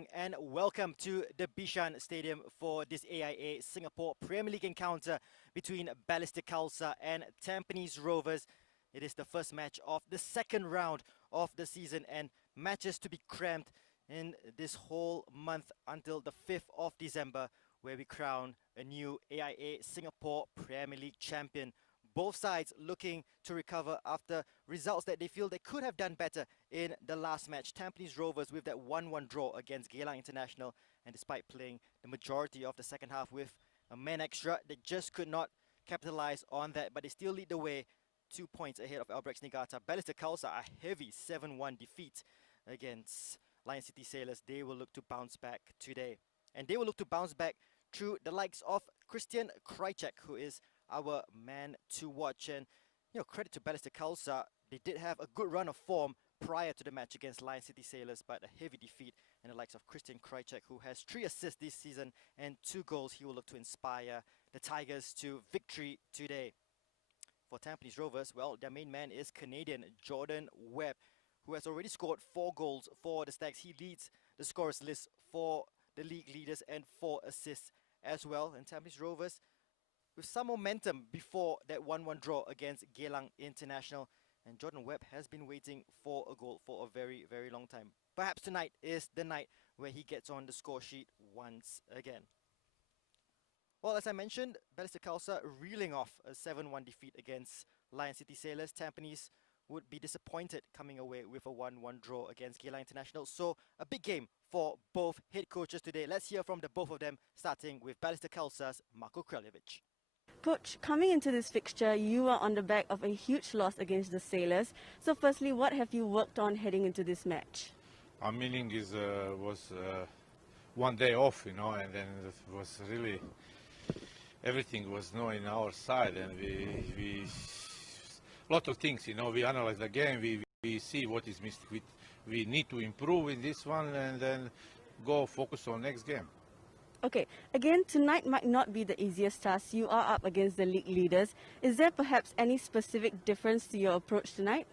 evening and welcome to the Bishan Stadium for this AIA Singapore Premier League encounter between Balestier Khalsa and Tampines Rovers. It is the first match of the second round of the season and matches to be cramped in this whole month until the 5th of December, where we crown a new AIA Singapore Premier League champion. Both sides looking to recover after results that they feel they could have done better in the last match. Tampines Rovers with that 1-1 draw against Geylang International, and despite playing the majority of the second half with a man extra, they just could not capitalize on that, but they still lead the way 2 points ahead of Albrechts Niigata. Balestier Khalsa, a heavy 7-1 defeat against Lion City Sailors. They will look to bounce back today, and they will look to bounce back through the likes of Christian Krajcek, who is our man to watch. And credit to Balestier Khalsa, they did have a good run of form prior to the match against Lion City Sailors, but a heavy defeat, and the likes of Christian Krajcek, who has 3 assists this season and 2 goals. He will look to inspire the Tigers to victory today. For Tampines Rovers, well, their main man is Canadian Jordan Webb, who has already scored 4 goals for the Stags. He leads the scorers list for the league leaders and 4 assists as well. And Tampines Rovers with some momentum before that 1-1 draw against Geylang International. And Jordan Webb has been waiting for a goal for a very, very long time. Perhaps tonight is the night where he gets on the score sheet once again. Well, as I mentioned, Balestier Khalsa reeling off a 7-1 defeat against Lion City Sailors. Tampines would be disappointed coming away with a 1-1 draw against Geylang International. So a big game for both head coaches today. Let's hear from the both of them, starting with Balestier Khalsa's Marko Kraljevic. Coach, coming into this fixture, you are on the back of a huge loss against the Sailors. So firstly, what have you worked on heading into this match? Our meaning was 1 day off, and then it was really, everything was in our side, and we lot of things, we analyze the game, we see what is missing, we need to improve in this one, and then go focus on next game. Okay, again, tonight might not be the easiest task. You are up against the league leaders. Is there perhaps any specific difference to your approach tonight?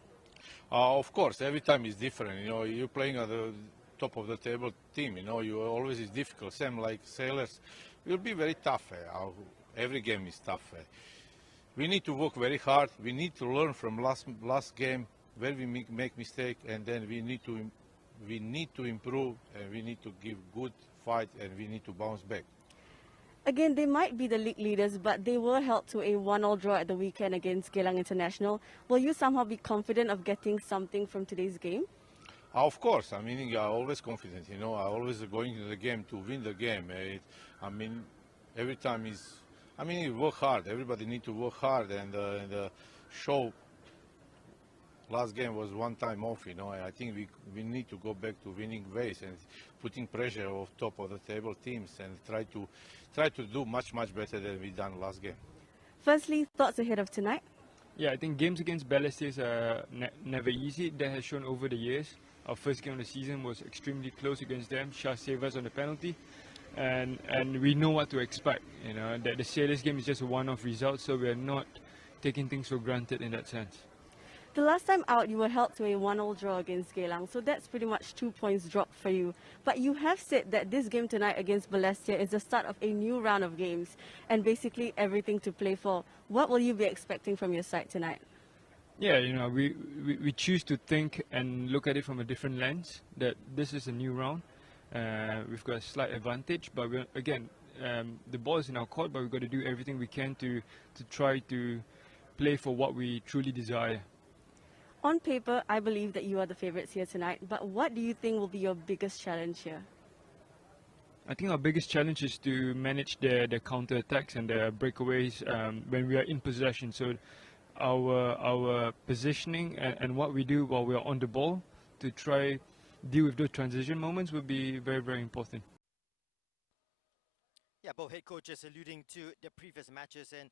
Of course, every time is different. You're playing at the top of the table team. You always is difficult. Same like Sailors, it will be very tough. Every game is tough. We need to work very hard. We need to learn from last game where we make mistake, and then we need to improve, and we need to give good fight, and we need to bounce back. Again, they might be the league leaders, but they were held to a 1-1 draw at the weekend against Geylang International. Will you somehow be confident of getting something from today's game? Of course. I'm always confident. I always going to the game to win the game. Every time you work hard. Everybody need to work hard, and show. Last game was 1 time off, I think we need to go back to winning ways and putting pressure on top of the table teams and try to do much better than we done last game. Firstly, thoughts ahead of tonight? Yeah, I think games against Balestier are never easy. That has shown over the years. Our first game of the season was extremely close against them. Shah saved us on the penalty, and we know what to expect. That the Sailors game is just a one-off result, so we are not taking things for granted in that sense. The last time out, you were held to a 1-1 draw against Geylang, so that's pretty much 2 points dropped for you. But you have said that this game tonight against Balestier is the start of a new round of games and basically everything to play for. What will you be expecting from your side tonight? Yeah, we choose to think and look at it from a different lens, that this is a new round. We've got a slight advantage, but the ball is in our court, but we've got to do everything we can to try to play for what we truly desire. On paper, I believe that you are the favourites here tonight, but what do you think will be your biggest challenge here? I think our biggest challenge is to manage the counter-attacks and the breakaways when we are in possession. So our positioning and what we do while we are on the ball to try deal with those transition moments will be very, very important. Yeah, both head coaches alluding to the previous matches, and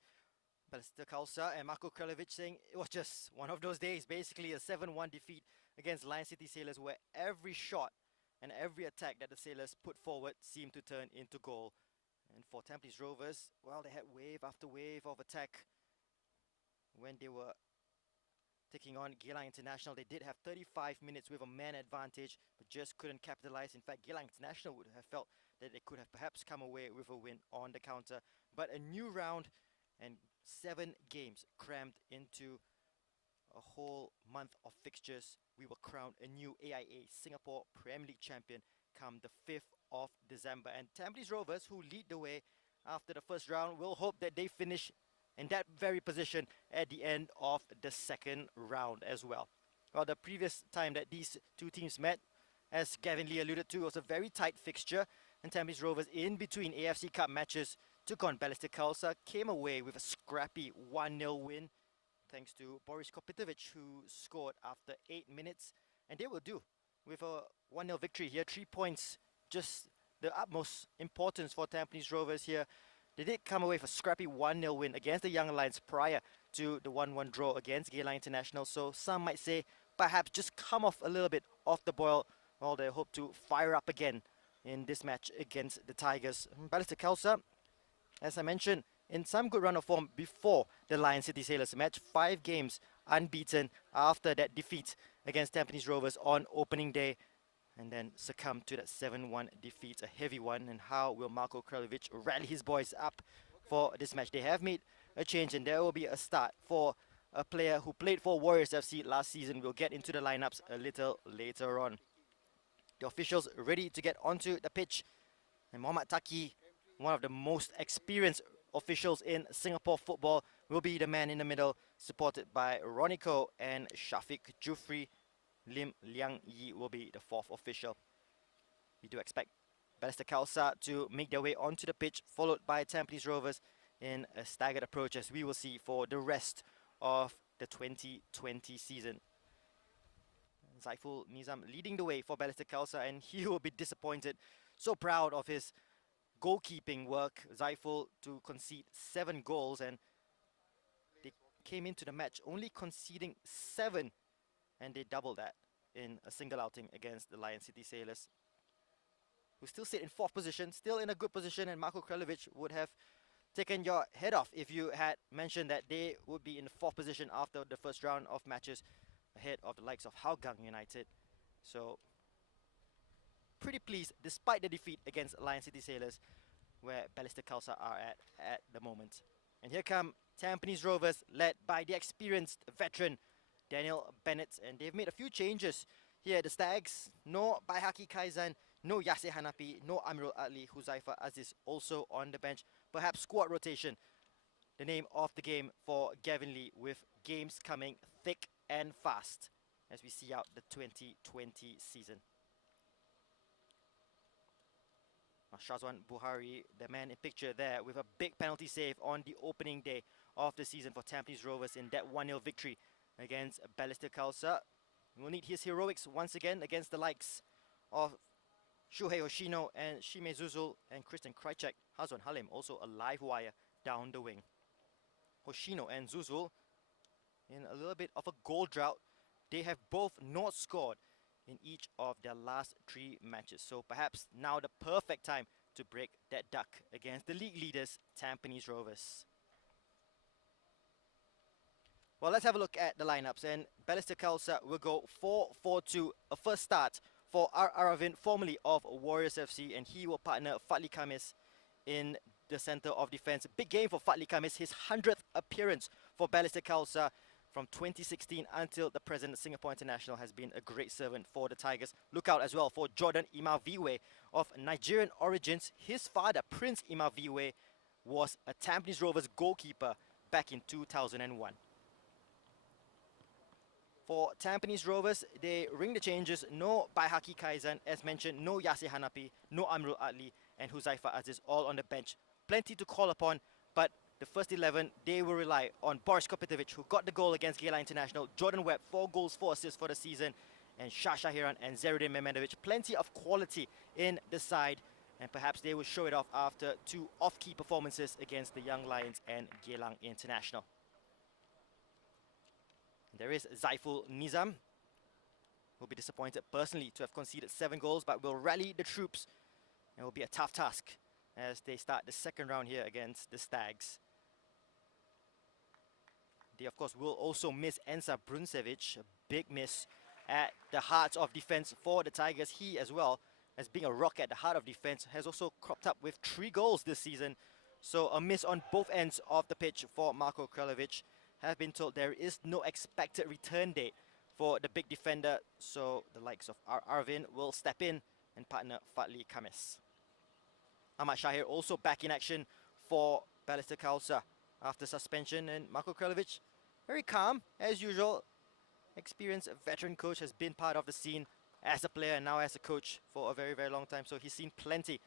Balestier Khalsa and Marko Kraljevic saying it was just one of those days, basically a 7-1 defeat against Lion City Sailors, where every shot and every attack that the Sailors put forward seemed to turn into goal. And for Tampines Rovers, well, they had wave after wave of attack when they were taking on Geylang International. They did have 35 minutes with a man advantage, but just couldn't capitalize. In fact, Geylang International would have felt that they could have perhaps come away with a win on the counter. But a new round and 7 games crammed into a whole month of fixtures. We were crowned a new AIA Singapore Premier League champion come the 5th of December. And Tampines Rovers, who lead the way after the first round, will hope that they finish in that very position at the end of the second round as well. Well, the previous time that these two teams met, as Gavin Lee alluded to, was a very tight fixture, and Tampines Rovers, in between AFC Cup matches, took on Balestier Khalsa, came away with a scrappy 1-0 win, thanks to Boris Kopitovic, who scored after 8 minutes, and they will do with a 1-0 victory here. 3 points, just the utmost importance for Tampines Rovers here. They did come away with a scrappy 1-0 win against the Young Lions prior to the 1-1 draw against Geylang International. So some might say perhaps just come off a little bit off the boil while they hope to fire up again in this match against the Tigers. Balestier Khalsa, as I mentioned, in some good run of form before the Lion City Sailors match. 5 games unbeaten after that defeat against Tampines Rovers on opening day, and then succumb to that 7-1 defeat, a heavy one. And how will Marko Kraljevic rally his boys up for this match? They have made a change, and there will be a start for a player who played for Warriors FC last season. We'll get into the lineups a little later on. The officials ready to get onto the pitch, and Mohammad Taki, one of the most experienced officials in Singapore football, will be the man in the middle, supported by Ronico and Shafiq Jufri. Lim Liang Yi will be the 4th official. We do expect Balestier Khalsa to make their way onto the pitch, followed by Tampines Rovers in a staggered approach, as we will see for the rest of the 2020 season. Zaiful Nizam leading the way for Balestier Khalsa, and he will be disappointed. So proud of his goalkeeping work. Zaiful to concede 7 goals, and they came into the match only conceding 7, and they doubled that in a single outing against the Lion City Sailors, who still sit in 4th position, still in a good position, and Marko Kraljevic would have taken your head off if you had mentioned that they would be in the 4th position after the first round of matches, ahead of the likes of Hougang United. So pretty pleased despite the defeat against Lion City Sailors, where Balestier Khalsa are at the moment. And here come Tampines Rovers, led by the experienced veteran Daniel Bennett, and they've made a few changes here at the Stags. No Baihaki Kaizan, no Yasir Hanapi, no Amirul Adli, Huzaifa Aziz also on the bench. Perhaps squad rotation, the name of the game for Gavin Lee, with games coming thick and fast as we see out the 2020 season. Shazwan Buhari, the man in picture there, with a big penalty save on the opening day of the season for Tampines Rovers in that 1-0 victory against Balestier Khalsa. We'll need his heroics once again against the likes of Shuhei Hoshino and Shime Zuzul and Christian Krajcek. Hazwan Halim also a live wire down the wing. Hoshino and Zuzul in a little bit of a goal drought. They have both not scored in each of their last 3 matches. So perhaps now the perfect time to break that duck against the league leaders, Tampines Rovers. Well, let's have a look at the lineups, and Balestier Khalsa will go 4-4-2, a first start for Aravind, formerly of Warriors FC, and he will partner Fadli Khamis in the centre of defence. Big game for Fadli Khamis, his 100th appearance for Balestier Khalsa. From 2016 until the present, Singapore International has been a great servant for the Tigers. Look out as well for Jordan Imaviwe of Nigerian origins. His father, Prince Imaviwe, was a Tampines Rovers goalkeeper back in 2001. For Tampines Rovers, they ring the changes. No Baihaki Kaizan, as mentioned, no Yasir Hanapi, no Amrul Adli, and Huzaifa Aziz all on the bench. Plenty to call upon, but the first 11, they will rely on Boris Kopitovic, who got the goal against Geylang International, Jordan Webb, 4 goals, 4 assists for the season, and Shasha Hiran and Zerudin Mehmedovic. Plenty of quality in the side, and perhaps they will show it off after 2 off-key performances against the Young Lions and Geylang International. There is Zaiful Nizam, who will be disappointed personally to have conceded 7 goals, but will rally the troops, and it will be a tough task as they start the second round here against the Stags. They, of course, will also miss Ensa Bruncevic, a big miss at the heart of defense for the Tigers. He, as well, as being a rock at the heart of defense, has also cropped up with 3 goals this season. So a miss on both ends of the pitch for Marko Kralovic. Have been told there is no expected return date for the big defender, so the likes of Arvin will step in and partner Fadli Kamis. Ahmad Shahir also back in action for Balestier Khalsa after suspension, and Marko Kralovic very calm as usual. Experienced veteran coach, has been part of the scene as a player and now as a coach for a very, very long time, so he's seen plenty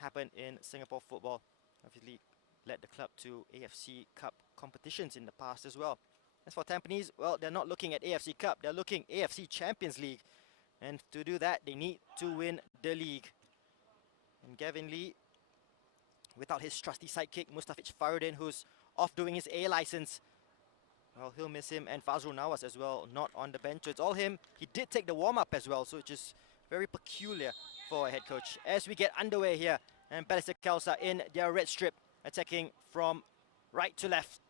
happen in Singapore football. Obviously led the club to AFC Cup competitions in the past as well. As for Tampines, well, they're not looking at AFC Cup, they're looking AFC Champions League. And to do that, they need to win the league. And Gavin Lee, without his trusty sidekick, Mustafij Farudin, who's off doing his A license, well, he'll miss him. And Fazrul Nawas as well, not on the bench. So it's all him. He did take the warm-up as well, so it's just very peculiar for a head coach. As we get underway here, and Balestier Khalsa in their red strip, attacking from right to left.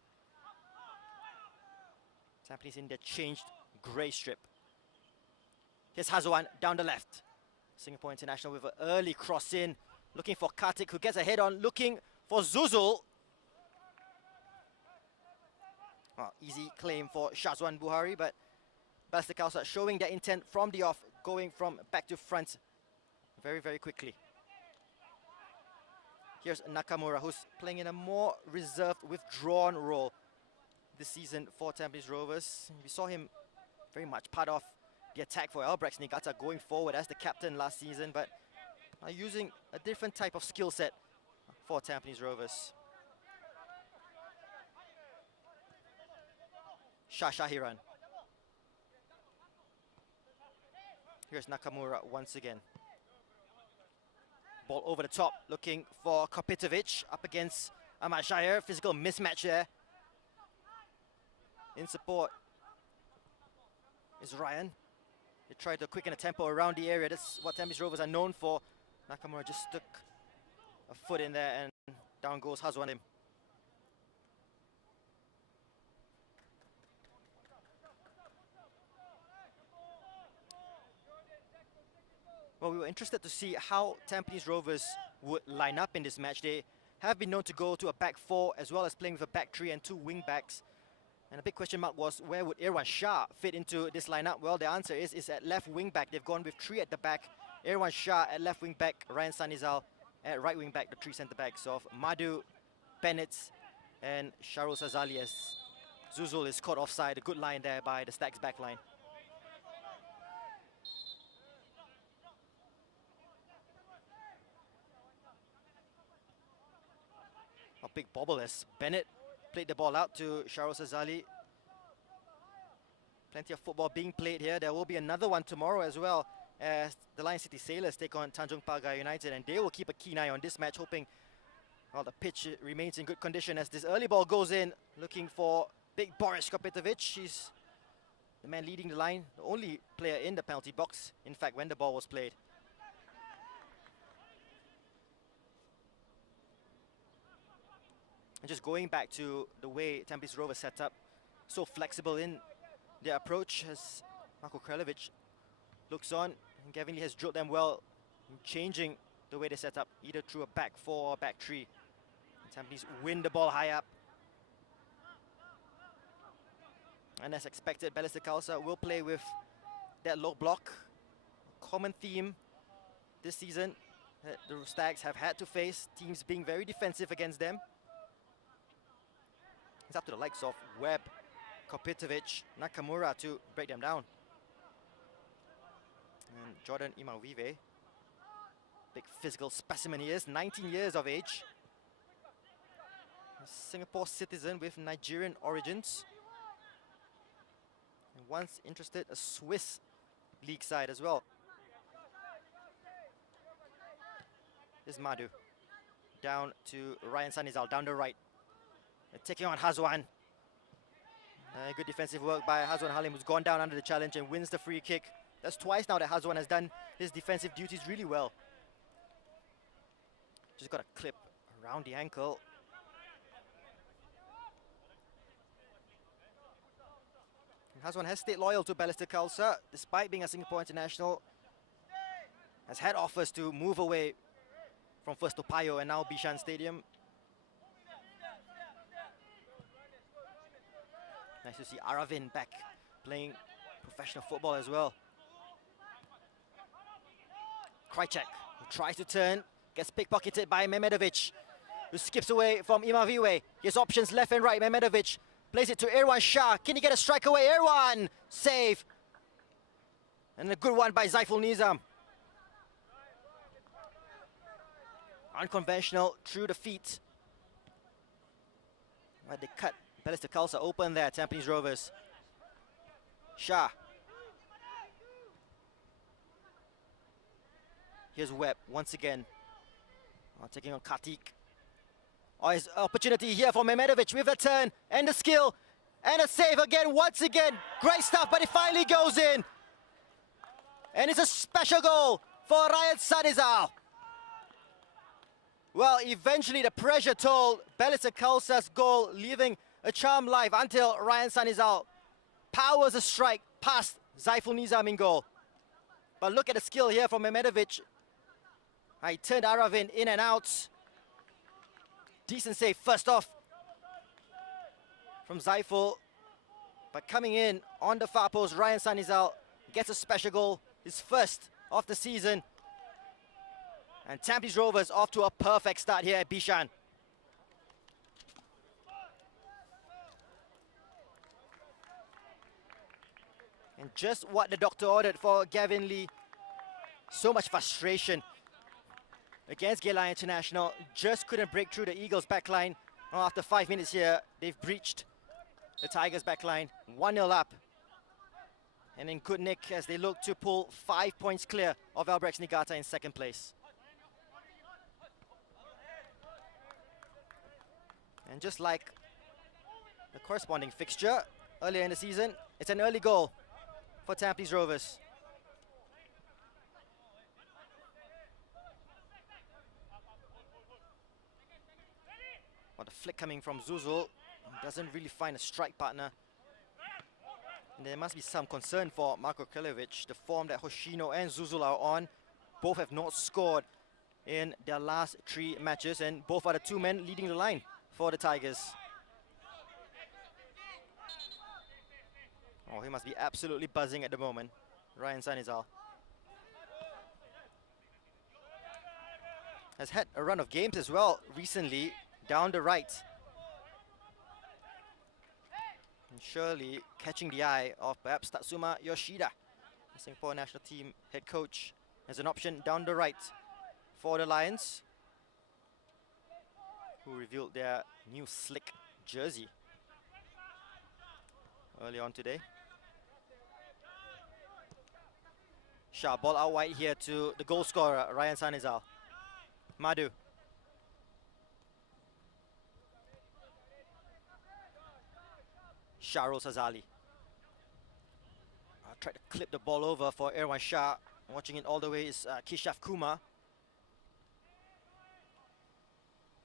Tampines in their changed grey strip. Here's Hazwan down the left. Singapore International with an early cross in, looking for Kartik, who gets a head on, looking for Zuzul. Well, easy claim for Shazwan Buhari, but Balestier Khalsa showing their intent from the off, going from back to front very, very quickly. Here's Nakamura, who's playing in a more reserved, withdrawn role this season for Tampines Rovers. We saw him very much part of the attack for Albrecht Niigata going forward as the captain last season, but using a different type of skill set for Tampines Rovers. Shah Shahiran. Here's Nakamura once again. Ball over the top, looking for Kopitovic up against Ahmad Shahir. Physical mismatch there. In support is Ryan. They tried to quicken the tempo around the area. That's what Tampines Rovers are known for. Nakamura just stuck a foot in there and down goes Hazwanim. Well, we were interested to see how Tampines Rovers would line up in this match. They have been known to go to a back 4 as well as playing with a back 3 and 2 wing backs. And a big question mark was, where would Irwan Shah fit into this lineup? Well, the answer is at left wing back. They've gone with 3 at the back. Irwan Shah at left wing back, Ryan Sanizal at right wing back, the 3 centre backs of Madhu, Bennett and Sharul Sazali, as Zuzul is caught offside. A good line there by the Stags back line. A big bobble as Bennett played the ball out to Sharul Sazali. Plenty of football being played here. There will be another one tomorrow as well, as the Lion City Sailors take on Tanjung Pagar United, and they will keep a keen eye on this match, hoping the pitch remains in good condition as this early ball goes in, looking for big Boris Kopitovic. He's the man leading the line, the only player in the penalty box, in fact, when the ball was played. And just going back to the way Tampines Rovers set up, so flexible in their approach as Marko Kralovic looks on, and Gavin Lee has drilled them well in changing the way they set up, either through a back 4 or back 3. And Tampines win the ball high up. And as expected, Balestier Khalsa will play with that low block. A common theme this season that the Stags have had to face, teams being very defensive against them. It's up to the likes of Webb, Kopitovic, Nakamura to break them down. And Jordan Imawive, big physical specimen he is, 19 years of age. A Singapore citizen with Nigerian origins. And once interested, a Swiss league side as well. This is Madhu. Down to Ryan Sanizal, down the right. Taking on Hazwan. Good defensive work by Hazwan Halim, who's gone down under the challenge and wins the free kick. That's twice now that Hazwan has done his defensive duties really well. Just got a clip around the ankle. Hazwan has stayed loyal to Balestier Khalsa, despite being a Singapore international. Has had offers to move away from first Topayo and now Bishan Stadium. Nice to see Aravin back playing professional football as well. Krajcek, who tries to turn, gets pickpocketed by Mehmedovic, who skips away from Imaviwe. He has options left and right. Mehmedovic plays it to Irwan Shah. Can he get a strike away? Irwan! Save! And a good one by Zaiful Nizam. Unconventional through the feet. But they cut Balestier Khalsa open there, Tampines Rovers. Shah. Here's Webb once again. Taking on Kartik. Oh, his opportunity here for Mehmedovic with the turn and the skill and a save again, once again. Great stuff, but it finally goes in. And it's a special goal for Ryan Sanizal. Well, eventually the pressure told Balestier Khalsa's goal, leaving a charmed life until Ryan Sanizal powers a strike past Zaiful Nizam in goal. But look at the skill here from Mehmedovic. He turned Aravin in and out. Decent save first off from Zaiful. But coming in on the far post, Ryan Sanizal gets a special goal, his first of the season. And Tampines Rovers off to a perfect start here at Bishan. And just what the doctor ordered for Gavin Lee. So much frustration against Geylang International. Just couldn't break through the Eagles' backline. Well, after 5 minutes here, they've breached the Tigers' backline. 1-0 up. And in good nick as they look to pull 5 points clear of Albrechts Niigata in second place. And just like the corresponding fixture earlier in the season, it's an early goal for Tampines Rovers. Well, the flick coming from Zuzul, doesn't really find a strike partner. And there must be some concern for Marko Krlevic, the form that Hoshino and Zuzul are on. Both have not scored in their last 3 matches, and both are the 2 men leading the line for the Tigers. Oh, he must be absolutely buzzing at the moment, Ryan Sanizal. Has had a run of games as well recently, down the right. And surely catching the eye of perhaps Tatsuma Yoshida, the Singapore national team head coach, as an option down the right for the Lions, who revealed their new slick jersey early on today. Shah, ball out wide here to the goal scorer, Ryan Sanizal. Madhu. Shahrul Sazali. Tried to clip the ball over for Irwan Shah. Watching it all the way is Kishaf Kumar.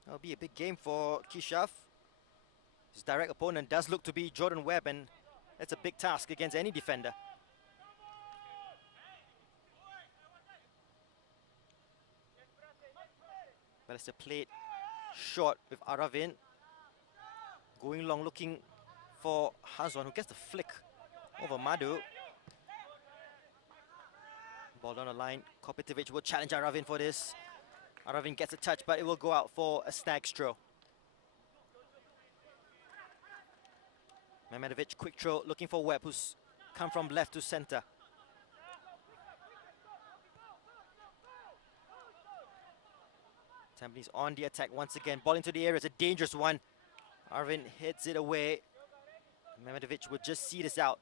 That'll be a big game for Kishaf. His direct opponent does look to be Jordan Webb, and that's a big task against any defender. Balestier played short with Aravin. Going long, looking for Hazwan, who gets the flick over Madhu. Ball down the line. Kopitovic will challenge Aravin for this. Aravin gets a touch, but it will go out for a snag throw. Mehmedovic, quick throw, looking for Webb, who's come from left to center. Tampines on the attack once again. Ball into the area, it's a dangerous one. Arvin hits it away. Mehmedovic would just see this out.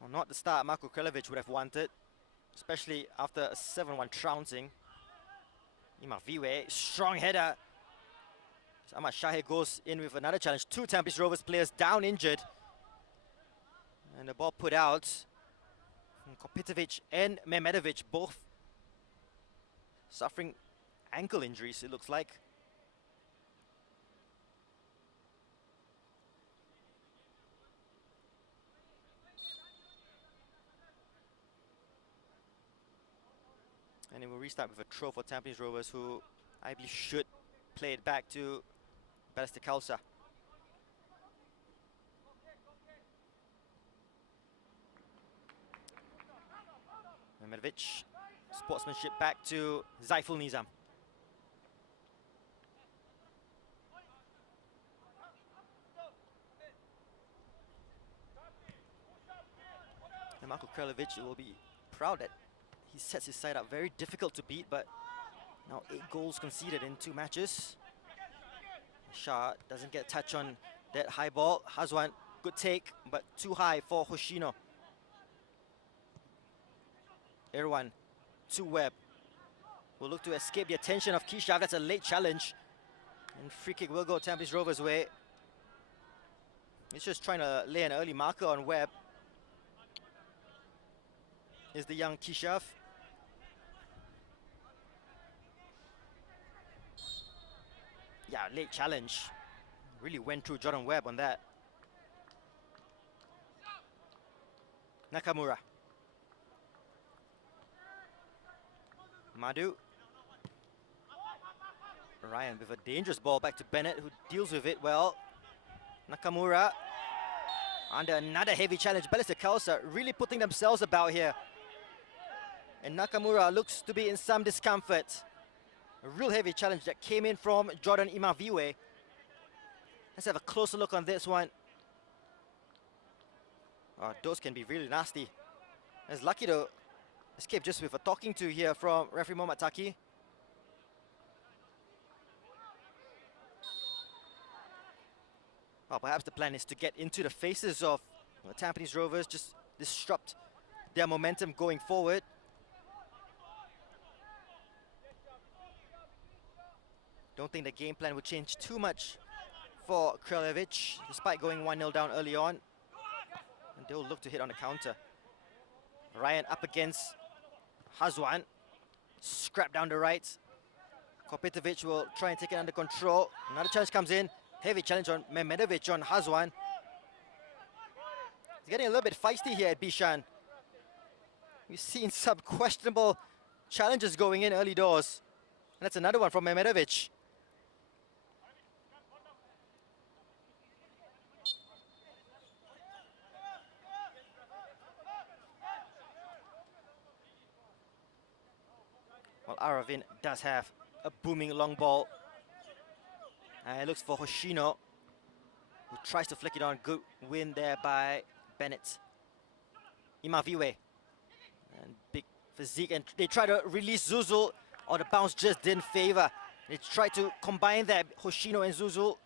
Well, not the start Marko Krlevic would have wanted, especially after a 7-1 trouncing. Imaviwe, strong header. Ahmad Shahir goes in with another challenge. 2 Tampines Rovers players down injured. And the ball put out. Kopitovic and Mehmedovic both suffering ankle injuries, it looks like. And it will restart with a throw for Tampines Rovers, who I believe should play it back to Balestier Khalsa. Mehmedovic, sportsmanship back to Zaiful Nizam. And Marko Kraljevic will be proud that he sets his side up. Very difficult to beat, but now 8 goals conceded in 2 matches. Shah doesn't get touch on that high ball. Hazwan, good take, but too high for Hoshino. Irwan to Webb. Will look to escape the attention of Kishav. That's a late challenge. And free kick will go Tampines Rovers' way. He's just trying to lay an early marker on Webb. Is the young Kishav. Yeah, late challenge. Really went through Jordan Webb on that. Nakamura. Madhu. Ryan with a dangerous ball back to Bennett, who deals with it well. Nakamura under another heavy challenge. Balestier Khalsa really putting themselves about here. And Nakamura looks to be in some discomfort. A real heavy challenge that came in from Jordan Imaviwe. Let's have a closer look on this one. Oh, those can be really nasty. It's lucky to escape just with a talking to here from referee Mohammad Taki. Well, perhaps the plan is to get into the faces of Tampines Rovers, just disrupt their momentum going forward. Don't think the game plan would change too much for Kraljevic, despite going 1-0 down early on. And they'll look to hit on the counter. Ryan up against Hazwan. Scrap down the right. Kopitovic will try and take it under control. Another challenge comes in. Heavy challenge on Mehmedovic on Hazwan. He's getting a little bit feisty here at Bishan. We've seen some questionable challenges going in early doors. And that's another one from Mehmedovic. Well, Aravin does have a booming long ball. And it looks for Hoshino, who tries to flick it on. Good win there by Bennett. Imaviwe. And big physique. And they try to release Zuzul. Or the bounce just didn't favor. They tried to combine that, Hoshino and Zuzul.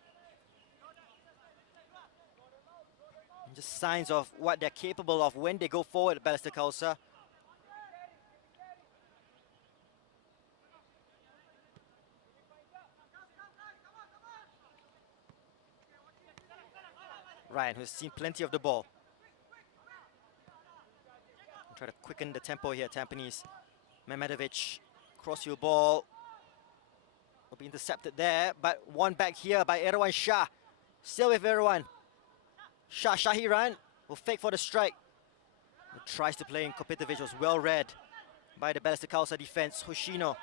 And just signs of what they're capable of when they go forward at Balestier Khalsa. Ryan, who's seen plenty of the ball. Try to quicken the tempo here, Tampines. Mehmedovic, cross-field ball. Will be intercepted there, but one back here by Erwan Shah. Still with Erwan. Shahiran will fake for the strike. He tries to play in. Kopitovic was well read by the Balestier Khalsa defense. Hoshino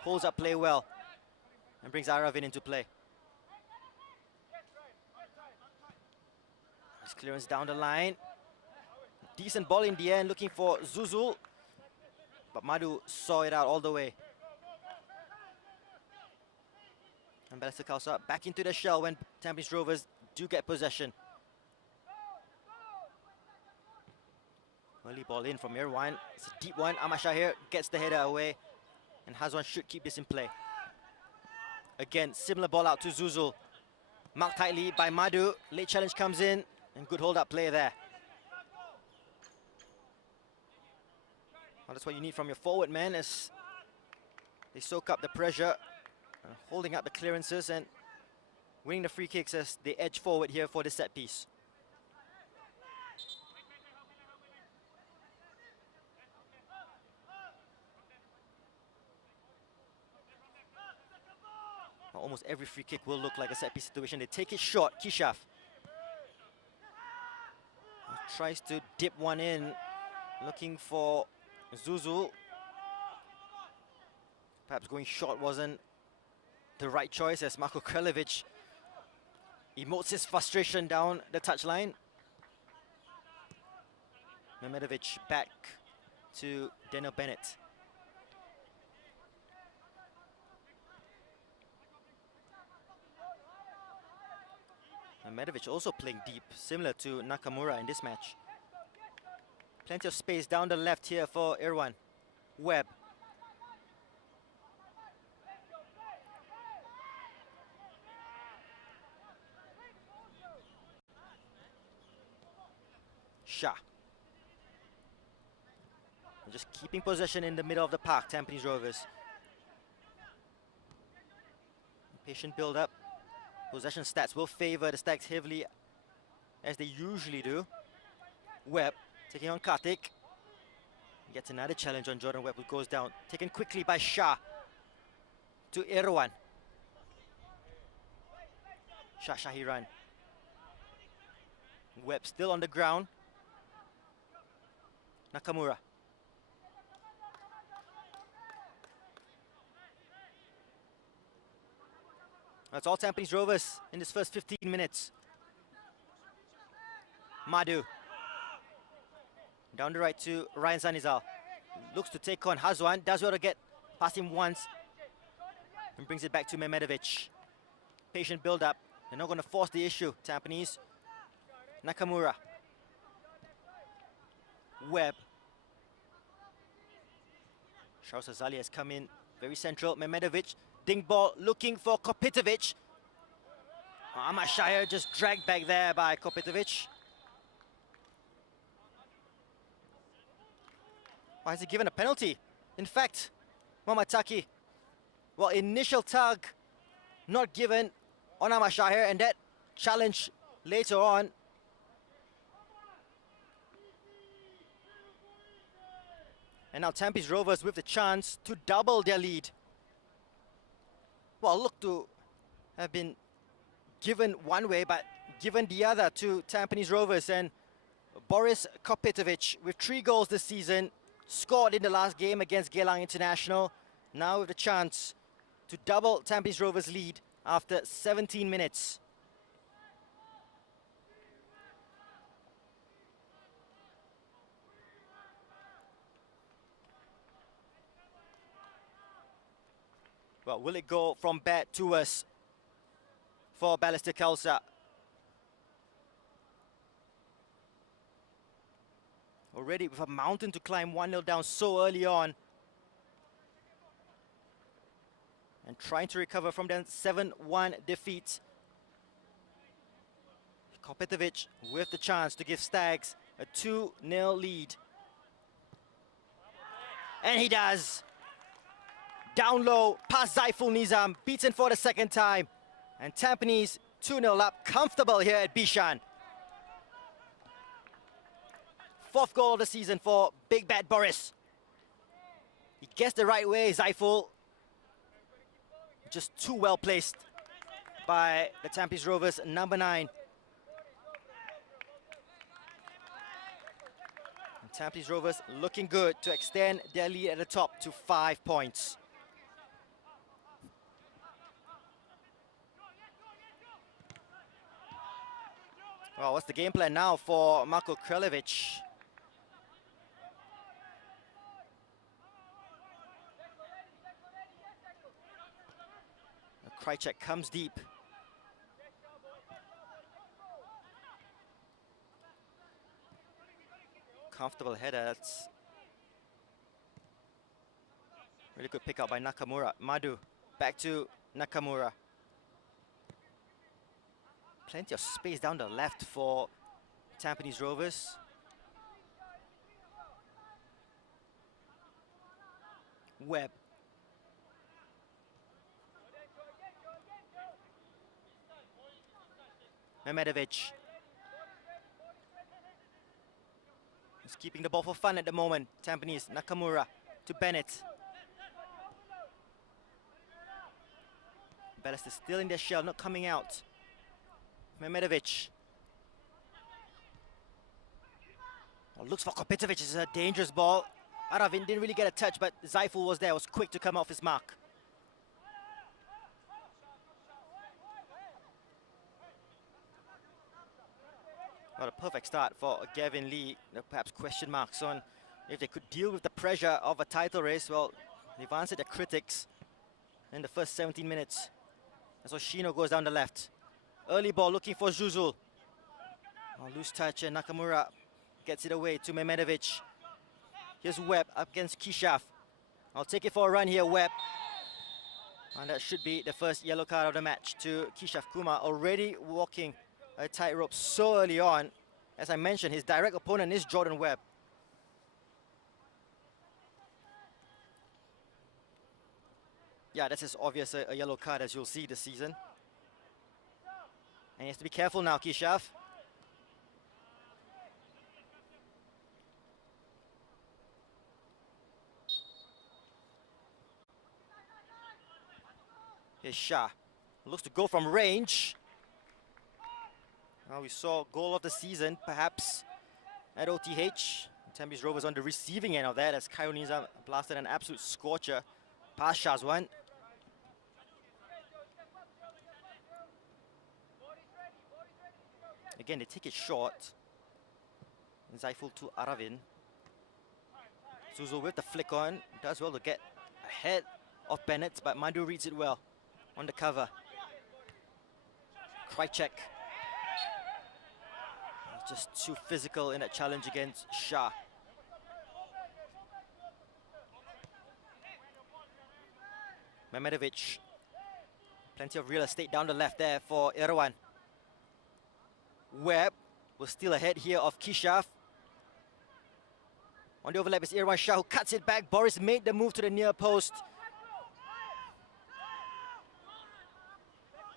holds up play well and brings Aravin into play. His clearance down the line. Decent ball in the end, looking for Zuzul. But Madhu saw it out all the way. And Balestier Khalsa back into the shell when Tampines Rovers do get possession. Early ball in from Irwan. It's a deep one. Ahmad Shahir gets the header away. And Hazwan should keep this in play. Again, similar ball out to Zuzul. Marked tightly by Madhu. Late challenge comes in. And good hold-up play there. Well, that's what you need from your forward man as they soak up the pressure, holding up the clearances and winning the free kicks as they edge forward here for the set piece. Well, almost every free kick will look like a set piece situation. They take it short. Kishav tries to dip one in, looking for Zuzul. Perhaps going short wasn't the right choice as Marko Krlevic emotes his frustration down the touchline. Mehmedovic back to Daniel Bennett. Mehmedovic also playing deep, similar to Nakamura in this match. Plenty of space down the left here for Irwan. Webb. Shah. And just keeping possession in the middle of the park, Tampines Rovers. Patient build-up. Possession stats will favor the Stags heavily, as they usually do. Webb taking on Karthik. Gets another challenge on Jordan Webb, who goes down. Taken quickly by Shah. To Irwan. Shah Shahiran. Webb still on the ground. Nakamura. That's all Tampines Rovers in this first 15 minutes. Madhu. Down the right to Ryan Zanizal. Looks to take on Hazwan. Does well to get past him once. And brings it back to Mehmedovic. Patient build-up. They're not going to force the issue, Tampines. Nakamura. Webb. Charles Azali has come in very central. Mehmedovic. Ding ball looking for Kopitovic. Ahmad Shire just dragged back there by Kopitovic. Why has he given a penalty? In fact, Mamataki, well, initial tug not given on Ahmad Shire, and that challenge later on. And now Tampines Rovers with the chance to double their lead. Well, look to have been given one way, but given the other to Tampines Rovers. And Boris Kopitovic, with 3 goals this season, scored in the last game against Geylang International. Now with the chance to double Tampines Rovers' lead after 17 minutes. Well, will it go from bad to worse for Balestier Khalsa? Already with a mountain to climb, 1-0 down so early on. And trying to recover from that 7-1 defeat. Kopitovic with the chance to give Stags a 2-0 lead. And he does. Down low, past Zaiful Nizam, beaten for the second time. And Tampines 2-0 up, comfortable here at Bishan. 4th goal of the season for Big Bad Boris. He gets the right way, Zaiful. Just too well placed by the Tampines Rovers, number 9. And Tampines Rovers looking good to extend their lead at the top to 5 points. Well, what's the game plan now for Marko Krlevic? Krajcek comes deep. Comfortable header. That's really good pick up by Nakamura. Madhu back to Nakamura. Plenty of space down the left for Tampines Rovers. Webb. Mehmedovic. He's keeping the ball for fun at the moment. Tampines, Nakamura to Bennett. Balestier still in their shell, not coming out. Mehmedovic. Well, looks for Kopitovic. It's a dangerous ball. Aravin didn't really get a touch, but Zaiful was there, was quick to come off his mark. What a perfect start for Gavin Lee. Perhaps question marks on if they could deal with the pressure of a title race. Well, they've answered their critics in the first 17 minutes. And so Shino goes down the left. Early ball looking for Zuzul. Oh, loose touch and Nakamura gets it away to Mehmedovic. Here's Webb up against Kishaf. I'll take it for a run here, Webb. And that should be the first yellow card of the match to Kishaf Kumar, already walking a tightrope so early on. As I mentioned, his direct opponent is Jordan Webb. Yeah, that's as obvious a yellow card as you'll see this season. And he has to be careful now, Kishaf. Here's Shah. Looks to go from range. Now we saw goal of the season, perhaps, at OTH. Tampines Rovers on the receiving end of that as Kaioniza blasted an absolute scorcher past Shah's one. Again, they take it short. Zaiful to Aravin. Zuzul with the flick on. Does well to get ahead of Bennett, but Mandu reads it well on the cover. Krajcek. Just too physical in that challenge against Shah. Mehmedovic. Plenty of real estate down the left there for Irwan. Webb was still ahead here of Kishaf. On the overlap is Irwan Shah, who cuts it back. Boris made the move to the near post.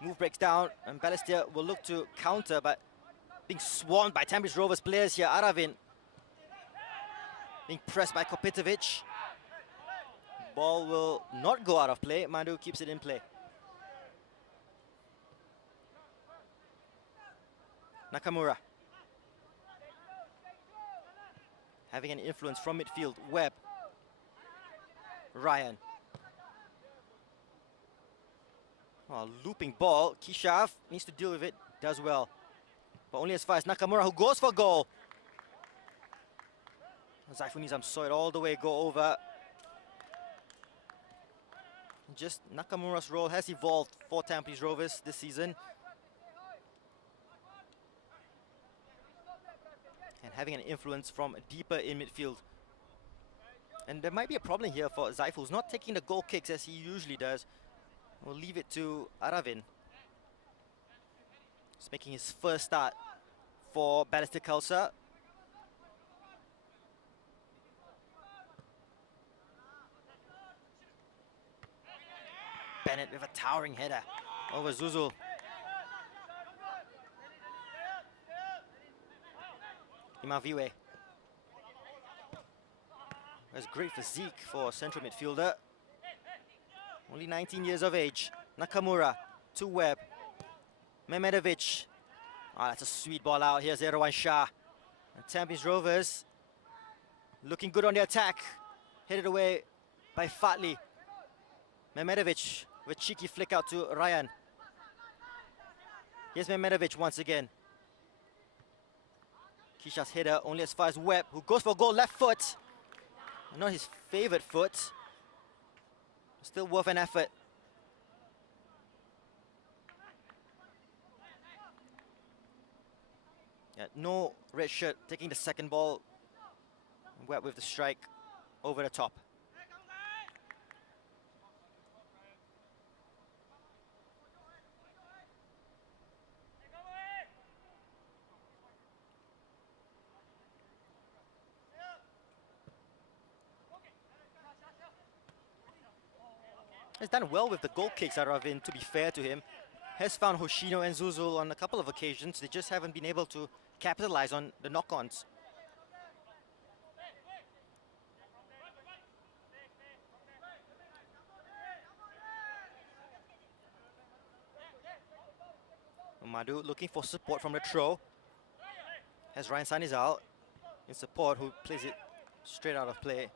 Move breaks down, and Balestier will look to counter, but being swarmed by Tampines Rovers players here. Aravin being pressed by Kopitovic. Ball will not go out of play. Mandu keeps it in play. Nakamura. Having an influence from midfield. Webb. Ryan. Oh, looping ball. Kishaf needs to deal with it. Does well. But only as far as Nakamura, who goes for goal. Zaiful Nizam saw it all the way go over. Just Nakamura's role has evolved for Tampines Rovers this season. And having an influence from deeper in midfield. And there might be a problem here for Zaiful, who's not taking the goal kicks as he usually does. We'll leave it to Aravin. He's making his first start for Balestier Khalsa. Bennett with a towering header over Zuzul. Imaviwe. That's great physique for a central midfielder. Only 19 years of age. Nakamura to Webb. Mehmedovic. Oh, that's a sweet ball out. Here's Irwan Shah. And Tampines Rovers looking good on the attack. Headed away by Fatli. Mehmedovic with cheeky flick out to Ryan. Here's Mehmedovic once again. Kisha's header only as far as Webb, who goes for goal, left foot. Not his favorite foot. Still worth an effort. Yeah, no red shirt taking the second ball. Webb with the strike over the top. He's done well with the goal kicks, Aravin, to be fair to him. Has found Hoshino and Zuzul on a couple of occasions. They just haven't been able to capitalize on the knock-ons. Madu looking for support from the throw. Has Ryan Sanizal in support, who plays it straight out of play.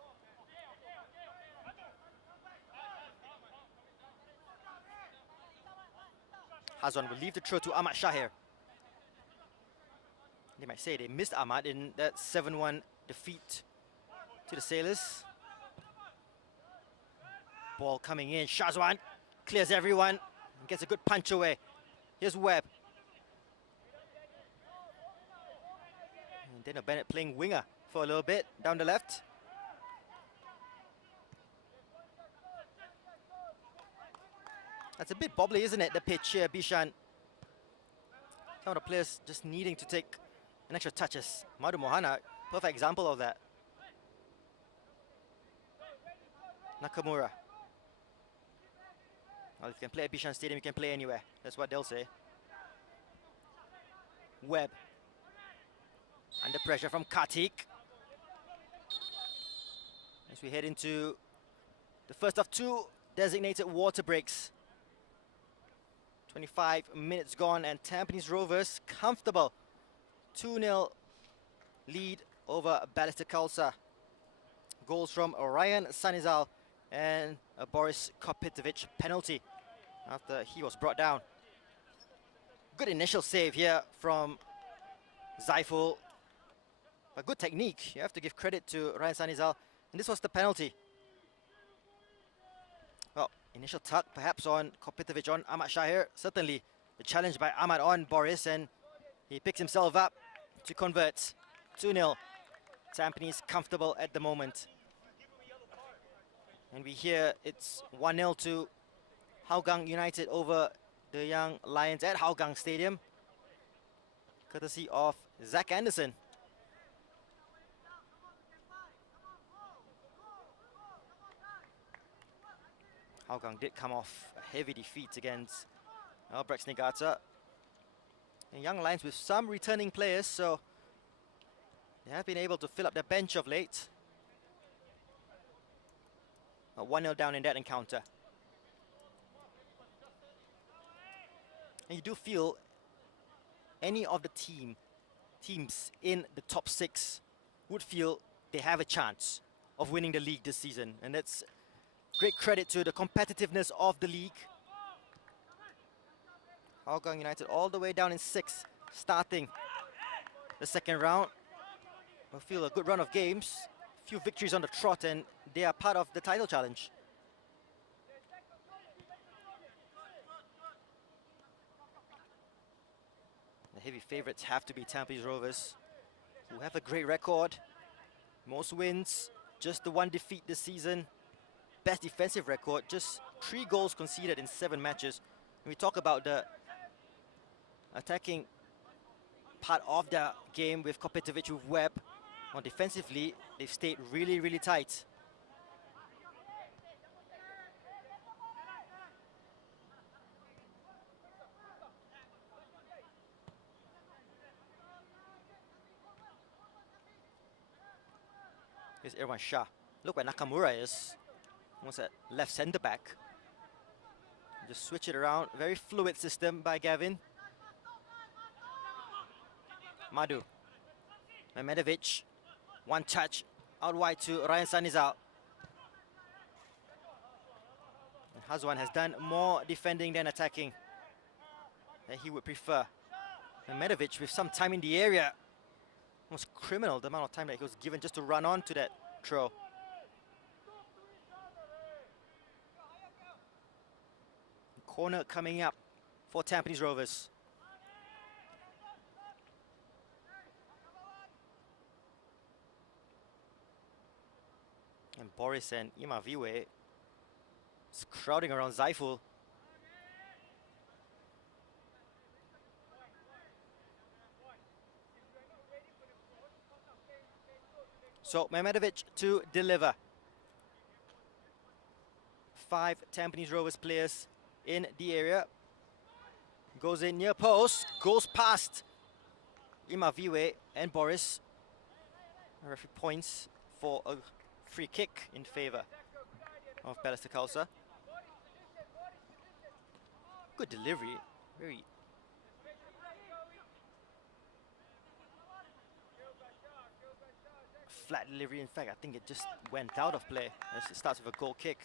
Hazwan will leave the throw to Ahmad Shahir. They might say they missed Ahmad in that 7-1 defeat to the Sailors. Ball coming in, Shazwan clears everyone and gets a good punch away. Here's Webb. And Daniel Bennett playing winger for a little bit down the left. That's a bit bobbly, isn't it, the pitch here, Bishan? Some of the players just needing to take an extra touches. Madhu Mohana, perfect example of that. Nakamura. Well, if you can play at Bishan Stadium, you can play anywhere. That's what they'll say. Webb. Under pressure from Kartik. As we head into the first of 2 designated water breaks. 25 minutes gone and Tampines Rovers comfortable 2-0 lead over Balestier Khalsa. Goals from Ryan Sanizal and a Boris Kopitovic penalty after he was brought down. Good initial save here from Zaiful. A good technique, you have to give credit to Ryan Sanizal. And this was the penalty. Well, initial tuck perhaps on Kopitovic on Ahmad Shahir. Certainly the challenge by Ahmad on Boris, and he picks himself up to convert. 2-0. Tampines comfortable at the moment. And we hear it's 1-0 to Hougang United over the Young Lions at Hougang Stadium, courtesy of Zach Anderson. Hougang did come off a heavy defeat against Albrecht Niigata. And Young Lions with some returning players, so they have been able to fill up their bench of late. 1-0 down in that encounter. And you do feel any of the teams in the top 6 would feel they have a chance of winning the league this season. And that's great credit to the competitiveness of the league. Hougang United all the way down in 6th, starting the second round. We'll feel a good run of games, few victories on the trot, and they are part of the title challenge. The heavy favorites have to be Tampines Rovers, who have a great record. Most wins, just the 1 defeat this season. Best defensive record, just 3 goals conceded in 7 matches. When we talk about the attacking part of the game with Kopitovic, with Webb, well, defensively, they've stayed really, really tight. Here's Irwan Shah. Look where Nakamura is. Almost at left centre back. Just switch it around. Very fluid system by Gavin. Madhu. Mehmedovic. 1 touch. Out wide to Ryan Sanizal. Hazwan has done more defending than attacking that he would prefer. Mehmedovic with some time in the area. Almost criminal the amount of time that he was given just to run on to that throw. Corner coming up for Tampines Rovers. And Boris and Imaviwe is crowding around Zaiful. So Mehmedovic to deliver. 5 Tampines Rovers players in the area. Goes in near post, goes past Imaviwe and Boris. Referee points for a free kick in favour of Balestier Khalsa. Good delivery, very flat delivery. In fact, I think it just went out of play as it starts with a goal kick.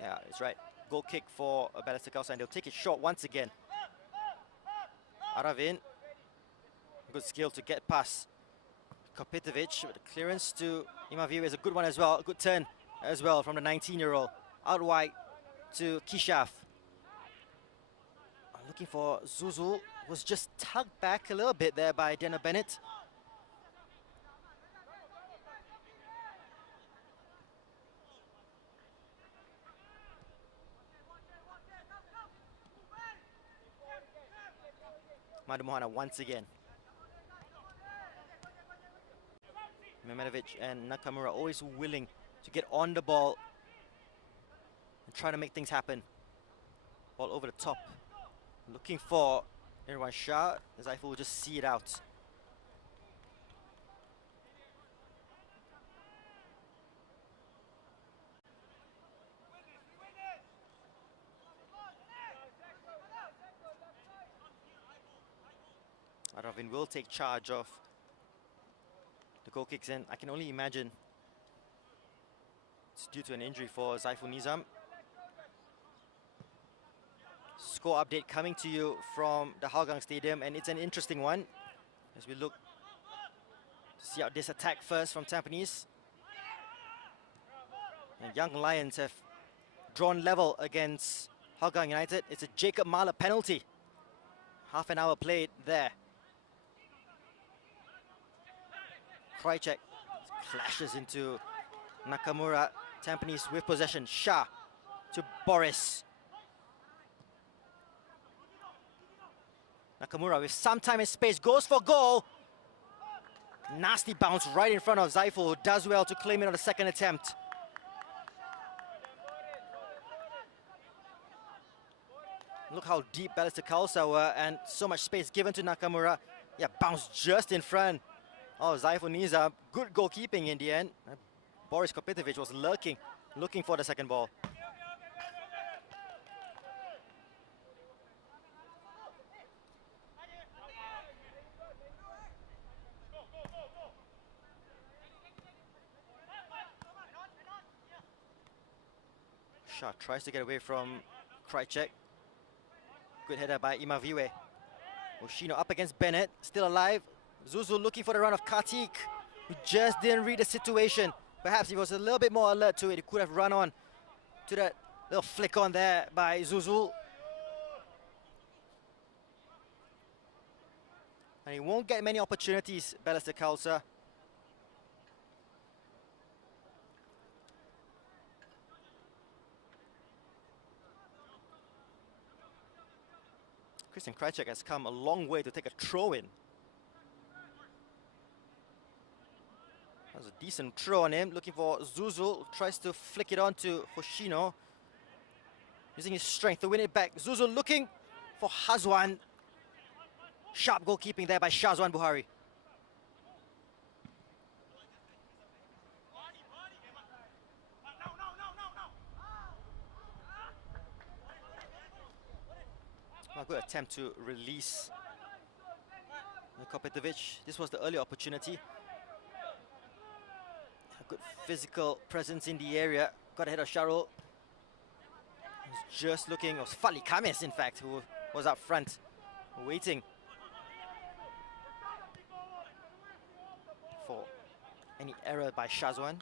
Yeah, That's right. Goal kick for Balestier Khalsa, and they'll take it short once again. Aravin, good skill to get past Kopitovic, with the clearance to Imaviwe is a good one as well. Good turn as well from the 19-year-old. Out wide to Kishaf. Looking for Zuzul, was just tugged back a little bit there by Dana Bennett. Madu Mohana once again. Mehmedovic and Nakamura always willing to get on the ball and try to make things happen. Ball over the top. Looking for Irwan Shah. Zaiful will just see it out. Aravin will take charge of the goal kicks, and I can only imagine it's due to an injury for Zaiful Nizam. Score update coming to you from the Hougang Stadium, and it's an interesting one as we look to see out this attack first from Tampines. And Young Lions have drawn level against Hougang United. It's a Jacob Mahler penalty. Half an hour played there. Krajcek clashes into Nakamura. Tampines with possession. Shah to Boris. Nakamura with some time and space goes for goal. Nasty bounce right in front of Zaiful, who does well to claim it on the second attempt. Look how deep Balestier Khalsa were, and so much space given to Nakamura. Yeah, bounced just in front of Zaiful Nizam. Good goalkeeping in the end. Boris Kopitovic was looking for the second ball. Shah tries to get away from Krajcek. Good header by Imaviwe. Oshino up against Bennett, still alive. Zuzu looking for the run of Kartik, who just didn't read the situation. Perhaps he was a little bit more alert to it. He could have run on to that little flick on there by Zuzu. And he won't get many opportunities, Balestier Khalsa. Christian Krajcek has come a long way to take a throw-in. That was a decent throw on him, looking for Zuzul, tries to flick it on to Hoshino. Using his strength to win it back. Zuzul looking for Hazwan. Sharp goalkeeping there by Shazwan Buhari. A good attempt to release Kopitovic. This was the early opportunity. A good physical presence in the area. Got ahead of Sharul. He's just looking, it was Fali Kames in fact, who was up front, waiting for any error by Shazwan.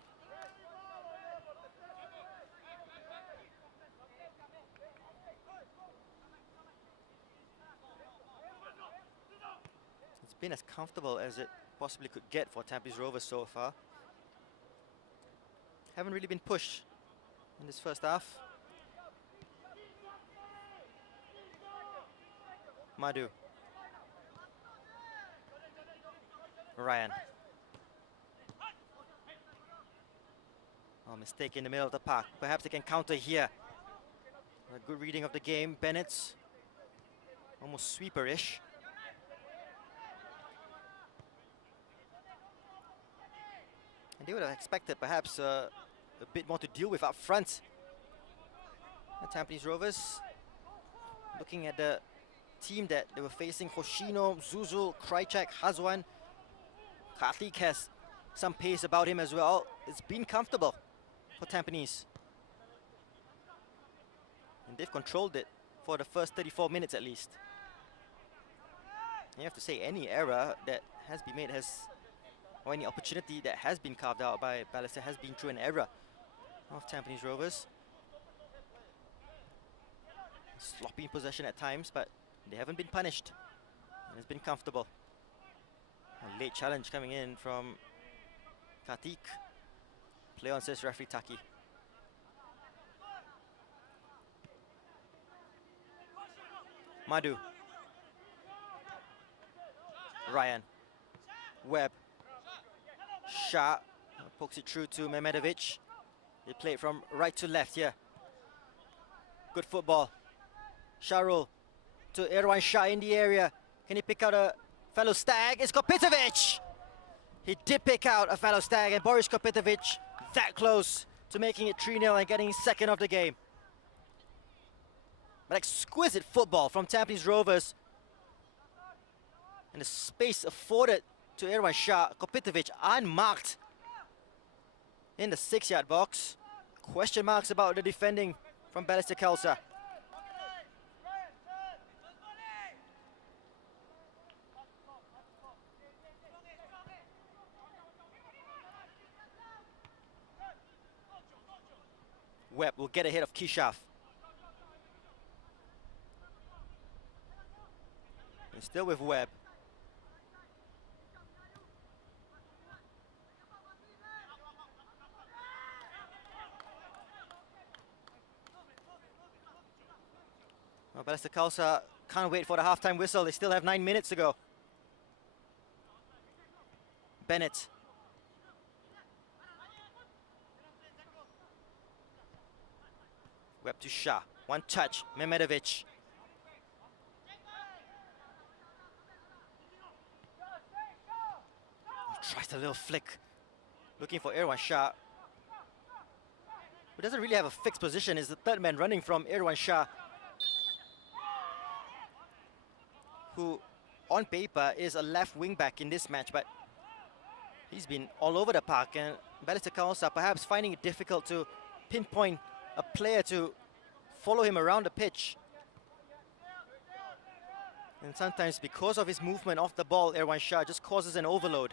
Been as comfortable as it possibly could get for Tampines Rovers so far. Haven't really been pushed in this first half. Madhu. Ryan. Oh, mistake in the middle of the park. Perhaps they can counter here. A good reading of the game. Bennett's almost sweeper-ish. And they would have expected perhaps a bit more to deal with up front. The Tampines Rovers, looking at the team that they were facing, Hoshino, Zuzul, Krajcek, Hazwan. Kartik has some pace about him as well. It's been comfortable for Tampines. And they've controlled it for the first 34 minutes at least. And you have to say any error that has been made or any opportunity that has been carved out by Balestier has been through an error of Tampines Rovers. Sloppy in possession at times, but they haven't been punished. And it's been comfortable. A late challenge coming in from Kartik. Play on, says referee Taki. Madhu. Ryan. Webb. Shah pokes it through to Mehmedovic. They play it from right to left here. Good football. Sharul to Irwan Shah in the area. Can he pick out a fellow Stag? It's Kopitovic! He did pick out a fellow Stag, and Boris Kopitovic that close to making it 3-0 and getting second of the game. But exquisite football from Tampines Rovers. And the space afforded to Irwan Shah. Kopitovic unmarked in the 6-yard box. Question marks about the defending from Balestier Khalsa. Webb will get ahead of Kishaf. And still with Webb. Well, Balestier Khalsa can't wait for the halftime whistle. They still have 9 minutes to go. Bennett. Webb to Shah. One touch. Mehmedovic. Tries a little flick. Looking for Irwan Shah, who doesn't really have a fixed position. Is the third man running from Irwan Shah, who on paper is a left wing back in this match, but he's been all over the park, and Balestier Khalsa perhaps finding it difficult to pinpoint a player to follow him around the pitch. And sometimes because of his movement off the ball, Irwan Shah just causes an overload.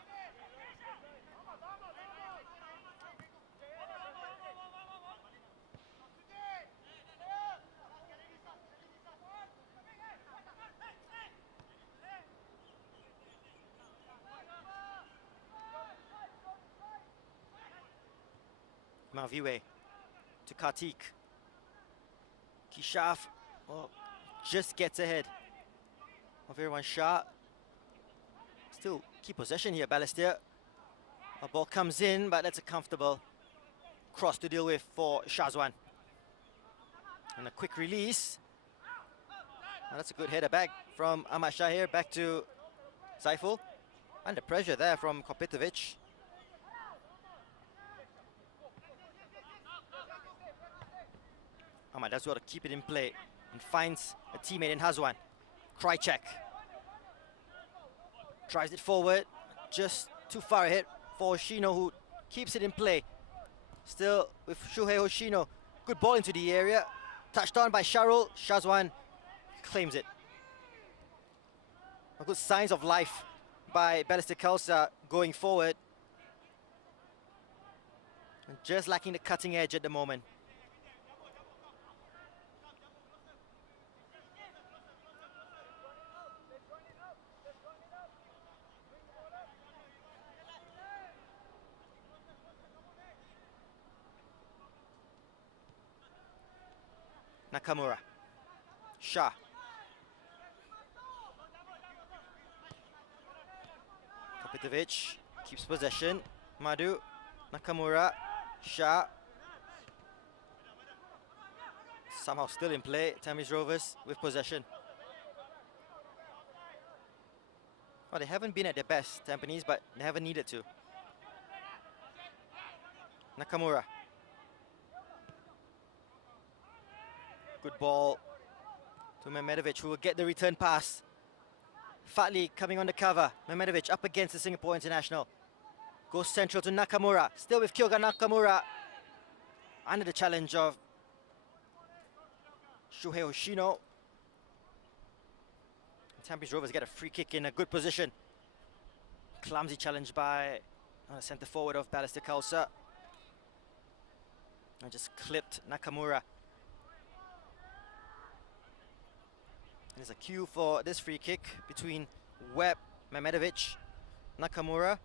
Maviwe to Kartik. Kishaf just gets ahead of Irwan Shah. Still keep possession here, Balestier. A ball comes in, but that's a comfortable cross to deal with for Shazwan. And a quick release. And that's a good header back from Ahmad Shahir, back to Saiful. Under pressure there from Kopitovic. Ahmad does well to keep it in play and finds a teammate in Hazwan. Krychek drives it forward, just too far ahead for Hoshino, who keeps it in play. Still with Shuhei Hoshino. Good ball into the area. Touched on by Sharul. Shazwan claims it. A good signs of life by Balestier Khalsa going forward. And just lacking the cutting edge at the moment. Nakamura. Shah. Kopitovic keeps possession. Madhu. Nakamura. Shah. Somehow still in play. Tampines Rovers with possession. Well, they haven't been at their best, Tampines, but they haven't needed to. Nakamura. Good ball to Mehmedovic, who will get the return pass. Fatli coming on the cover. Mehmedovic up against the Singapore international. Goes central to Nakamura. Still with Kyoga Nakamura. Under the challenge of Shuhei Hoshino. Tampines Rovers get a free kick in a good position. Clumsy challenge by centre forward of Balestier Khalsa. And just clipped Nakamura. There's a cue for this free kick between Webb, Mehmedovic, Nakamura.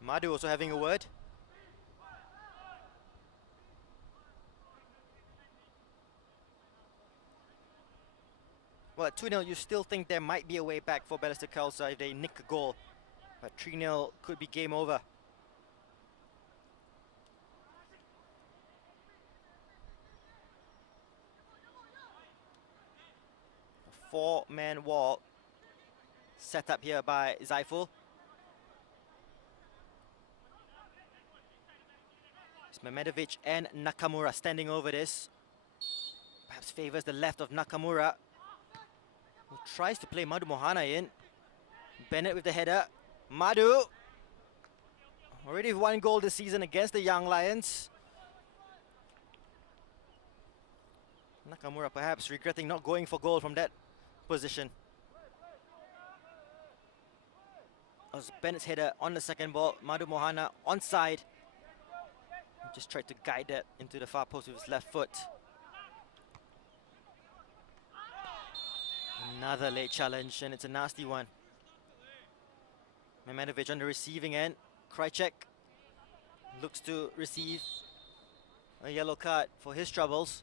Madu also having a word. Well, at 2-0, you still think there might be a way back for Balestier Khalsa if they nick a goal. But 3-0 could be game over. A four-man wall set up here by Zaiful. It's Mehmedovic and Nakamura standing over this. Perhaps favors the left of Nakamura, who tries to play Madu Mohana in. Bennett with the header. Madu, already one goal this season against the Young Lions. Nakamura perhaps regretting not going for goal from that position. As Bennett's header on the second ball, Madu Mohana onside. Just tried to guide that into the far post with his left foot. Another late challenge, and it's a nasty one. Mehmedovic on the receiving end. Krajcek looks to receive a yellow card for his troubles.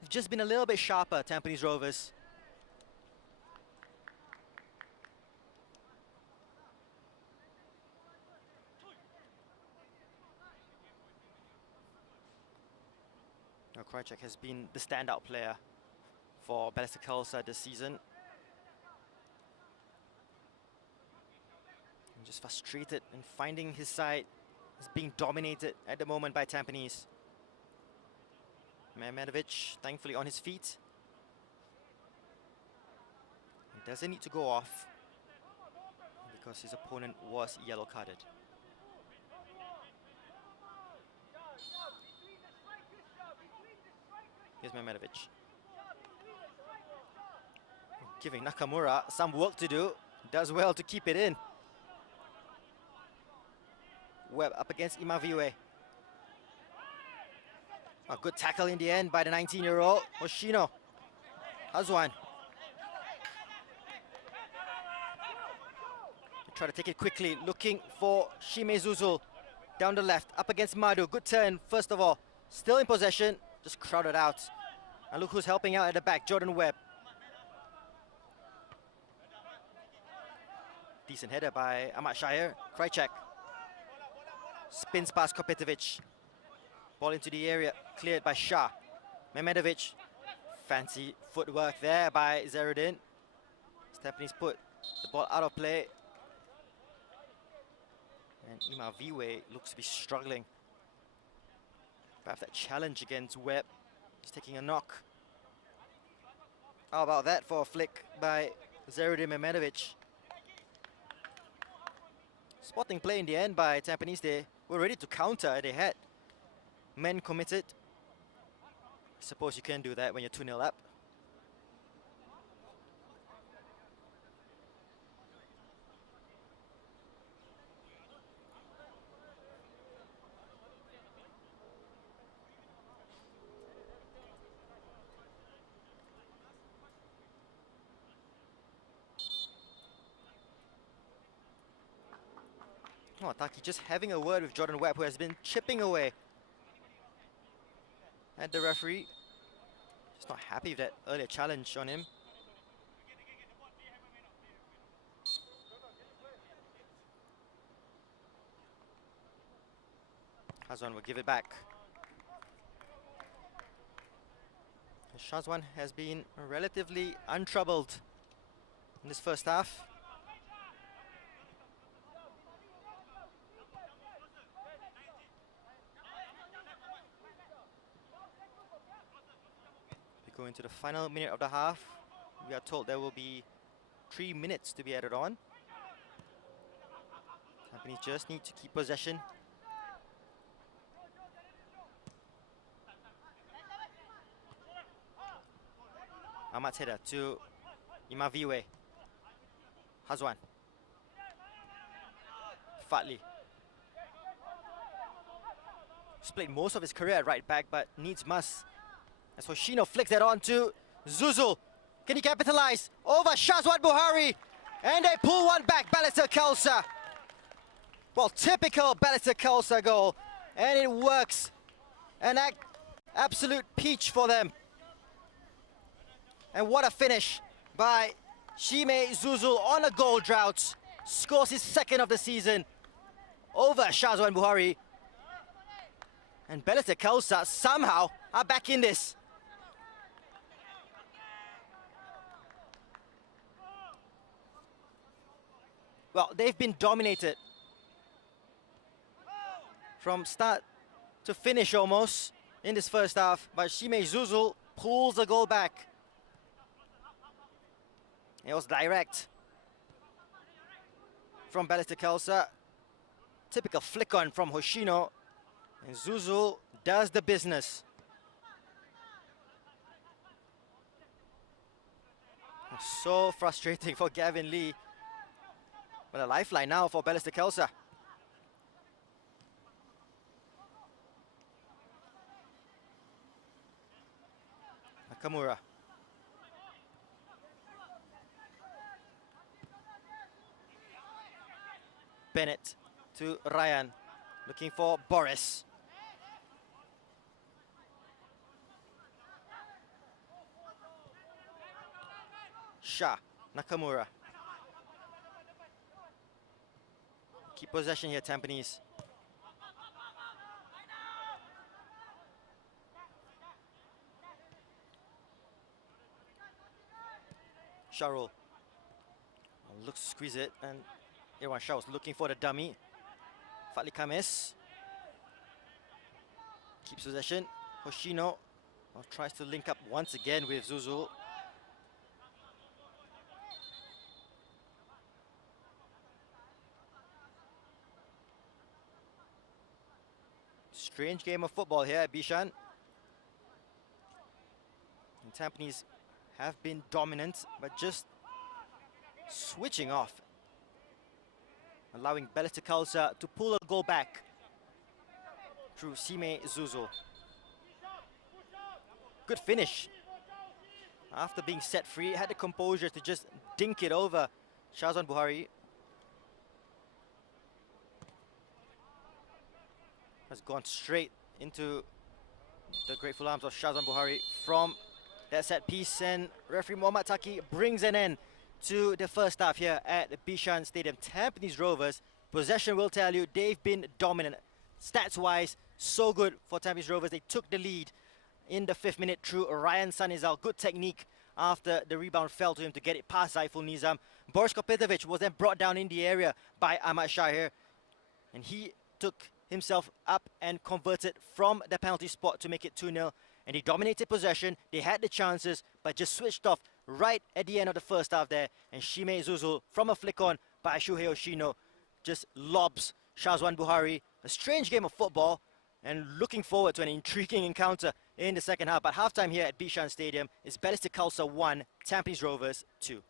They've just been a little bit sharper, Tampines Rovers. Now, Krajcek has been the standout player for Balestier Khalsa this season. I'm just frustrated in finding his side is being dominated at the moment by Tampines. Mehmedovic, thankfully on his feet. He doesn't need to go off because his opponent was yellow carded. Here's Mehmedovic. Giving Nakamura some work to do. Does well to keep it in. Webb up against Imaviwe. A good tackle in the end by the 19-year-old Hoshino. Hazwan. Try to take it quickly, looking for Shime Zuzul. Down the left, up against Madu. Good turn, first of all. Still in possession, just crowded out. And look who's helping out at the back, Jordan Webb. Decent header by Ahmad Shire. Krajcek. Spins past Kopetovic. Ball into the area, cleared by Shah. Mehmedovic. Fancy footwork there by Zerudin. Stephanie's put the ball out of play. And Imaviwe looks to be struggling. Perhaps that challenge against Webb. He's taking a knock. How about that for a flick by Zerudin Mehmedovic? Spotting play in the end by Tampines. They were ready to counter. They had men committed. I suppose you can do that when you're 2-0 up. Oh, Taki just having a word with Jordan Webb, who has been chipping away at the referee. Just not happy with that earlier challenge on him. Shazwan will give it back. Shazwan has been relatively untroubled in this first half. We go into the final minute of the half. We are told there will be 3 minutes to be added on. Tampines just need to keep possession Ahmad's header to Imaviwe. Hazwan. Fatli. He's played most of his career at right back, but needs must. As Hoshino flicks that on to Zuzul. Can he capitalize? Over Shazwan Buhari. And they pull one back, Balestier Khalsa. Well, typical Balestier Khalsa goal. And it works. An absolute peach for them. And what a finish by Shime Zuzul on a goal drought. Scores his second of the season over Shazwan Buhari. And Balestier Khalsa somehow are back in this. Well, they've been dominated from start to finish almost in this first half, but Shime Zuzul pulls the goal back. It was direct from Balestier Khalsa. Typical flick on from Hoshino, and Zuzul does the business. So frustrating for Gavin Lee. But a lifeline now for Balestier Khalsa. Nakamura. Bennett to Ryan, looking for Boris. Shah, Nakamura. Keep possession here, Tampines. Sharul looks to squeeze it, and Irwan Shah was looking for the dummy. Fatli Kames keeps possession. Hoshino tries to link up once again with Zuzul. Strange game of football here at Bishan. And Tampines have been dominant, but just switching off, allowing Balestier Khalsa to pull a goal back through Shime Zuzul. Good finish. After being set free, had the composure to just dink it over Shazwan Buhari. Has gone straight into the grateful arms of Shazwan Buhari from that set piece, and referee Mohammad Taki brings an end to the first half here at the Bishan Stadium. Tampines Rovers, possession will tell you, they've been dominant. Stats-wise, so good for Tampines Rovers. They took the lead in the 5th minute through Ryan Sanizal. Good technique after the rebound fell to him to get it past Zaiful Nizam. Boris Kopitovic was then brought down in the area by Ahmad Shahir, and he took himself up and converted from the penalty spot to make it 2-0. And he dominated possession. They had the chances, but just switched off right at the end of the first half there. And Shime Zuzul, from a flick on by Shuhei Oshino, just lobs Shazwan Buhari. A strange game of football, and looking forward to an intriguing encounter in the second half. But halftime here at Bishan Stadium is Balestier Khalsa 1, Tampines Rovers 2.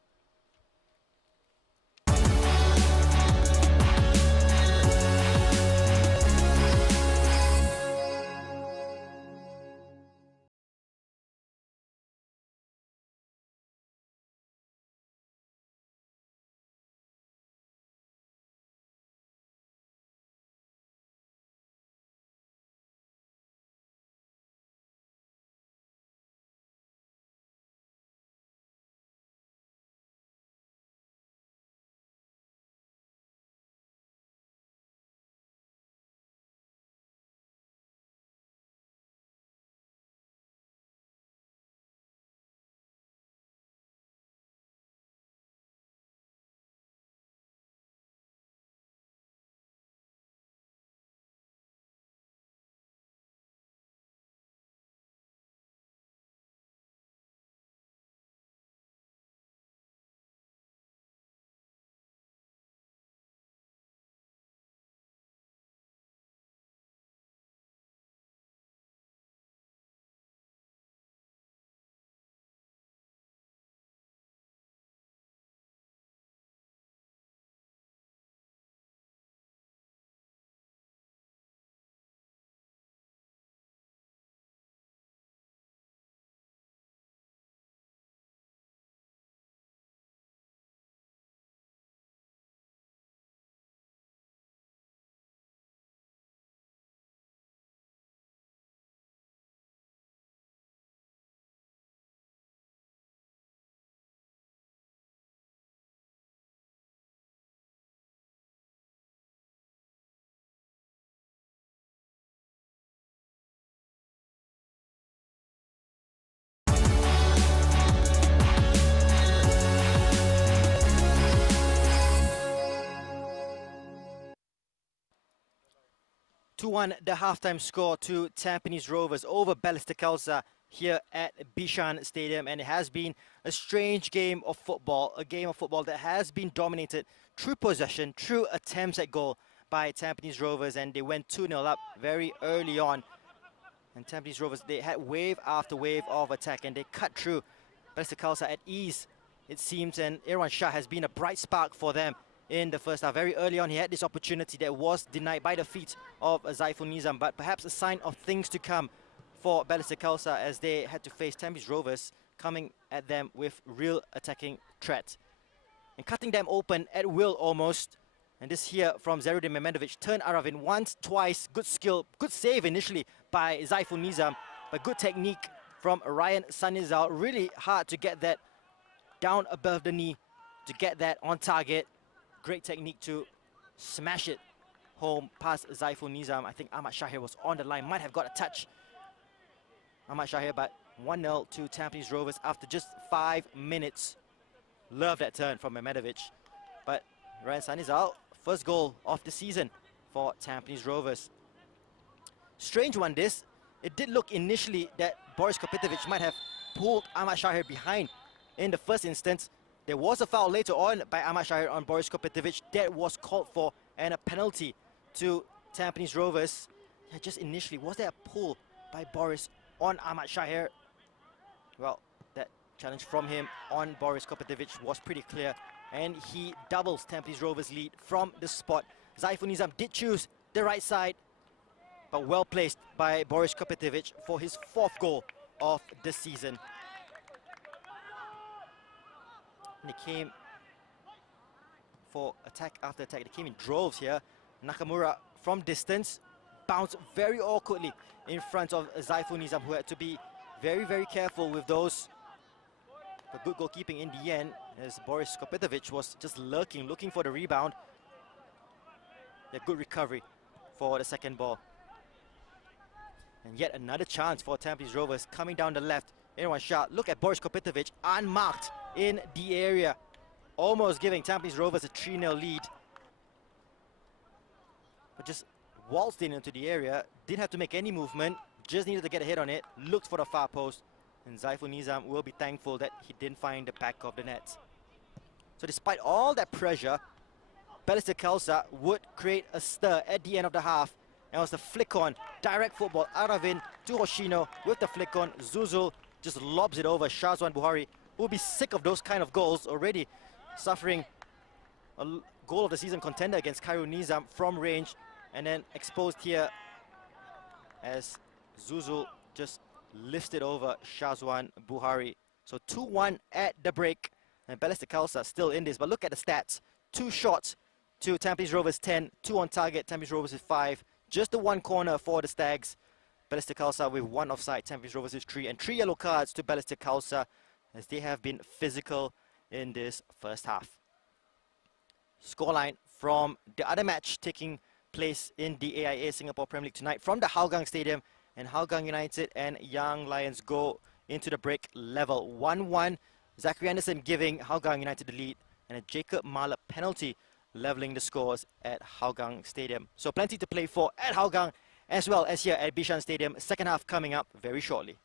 2-1 the halftime score to Tampines Rovers over Balestier Khalsa here at Bishan Stadium, and it has been a strange game of football, a game of football that has been dominated through possession, through attempts at goal by Tampines Rovers, and they went 2-0 up very early on. And Tampines Rovers, they had wave after wave of attack, and they cut through Balestier Khalsa at ease, it seems, and Irwan Shah has been a bright spark for them in the first half. Very early on, he had this opportunity that was denied by the feet of Zaiful Nizam, but perhaps a sign of things to come for Balestier Khalsa as they had to face Tampines Rovers coming at them with real attacking threat. And cutting them open at will almost. And this here from Zerudin Memedovic, turned Aravin once, twice, good skill, good save initially by Zaiful Nizam, but good technique from Ryan Sanizal. Really hard to get that down above the knee, to get that on target. Great technique to smash it home past Zaiful Nizam. I think Ahmad Shahir was on the line, might have got a touch. Ahmad Shahir, but 1-0 to Tampines Rovers after just 5 minutes. Love that turn from Memedovic. But Ryan Sanizal, first goal of the season for Tampines Rovers. Strange one this. It did look initially that Boris Kopitovic might have pulled Ahmad Shahir behind in the first instance. There was a foul later on by Ahmad Shahir on Boris Kopitovic that was called for, and a penalty to Tampines Rovers. Yeah, just initially, was there a pull by Boris on Ahmad Shahir? Well, that challenge from him on Boris Kopitovic was pretty clear, and he doubles Tampines Rovers' lead from the spot. Zaiful Nizam did choose the right side, but well placed by Boris Kopitovic for his 4th goal of the season. And he came for attack after attack. They came in droves here. Nakamura from distance bounced very awkwardly in front of Zaiful Nizam, who had to be very, very careful with those. But good goalkeeping in the end, as Boris Kopitovic was just lurking, looking for the rebound. Yeah, good recovery for the second ball. And yet another chance for Tampines Rovers coming down the left. Irwan Shah, look at Boris Kopitovic, unmarked in the area. Almost giving Tampines Rovers a 3-0 lead. But just waltzed in into the area, didn't have to make any movement, just needed to get a hit on it, looked for the far post. And Zaiful Nizam will be thankful that he didn't find the back of the net. So despite all that pressure, Balestier Khalsa would create a stir at the end of the half. And it was the flick on, direct football, Aravin to Hoshino with the flick on. Zuzul just lobs it over Shazwan Buhari, who will be sick of those kind of goals, already suffering a goal of the season contender against Khairul Nizam from range, and then exposed here as Zuzul just lifts it over Shazwan Buhari. So 2-1 at the break, and Balestier Khalsa still in this, but look at the stats. 2 shots to Tampines Rovers 10, 2 on target, Tampines Rovers with 5. Just the 1 corner for the Stags. Balestier Khalsa with 1 offside, Tampines Rovers with 3, and 3 yellow cards to Balestier Khalsa as they have been physical in this first half. Scoreline from the other match taking place in the AIA Singapore Premier League tonight from the Hougang Stadium, and Hougang United and Young Lions go into the break level 1-1. Zachary Anderson giving Hougang United the lead, and a Jacob Mahler penalty leveling the scores at Hougang Stadium. So plenty to play for at Hougang as well as here at Bishan Stadium. Second half coming up very shortly.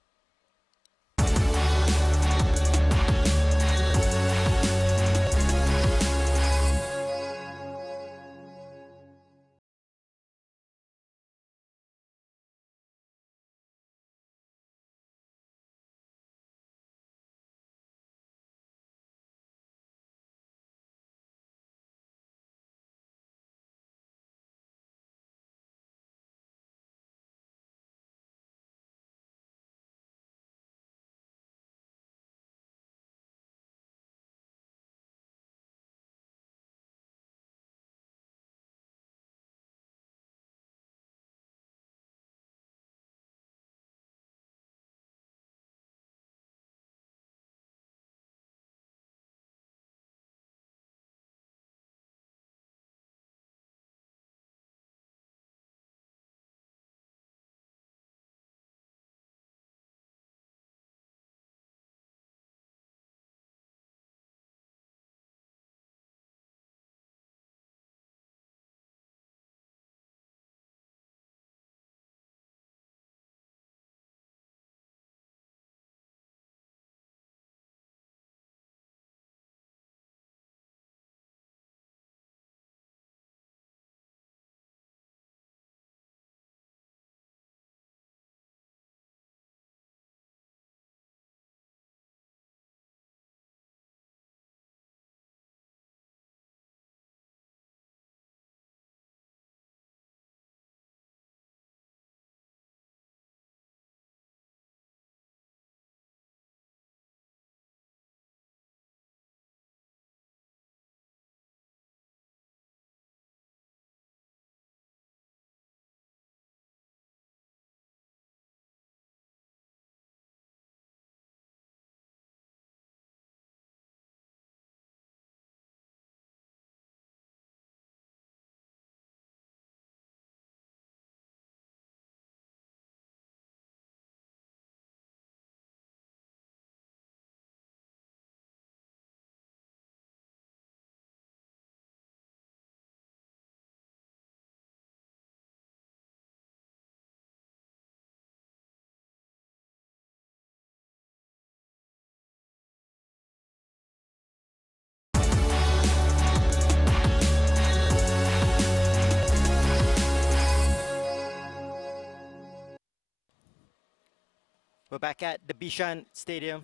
We're back at the Bishan Stadium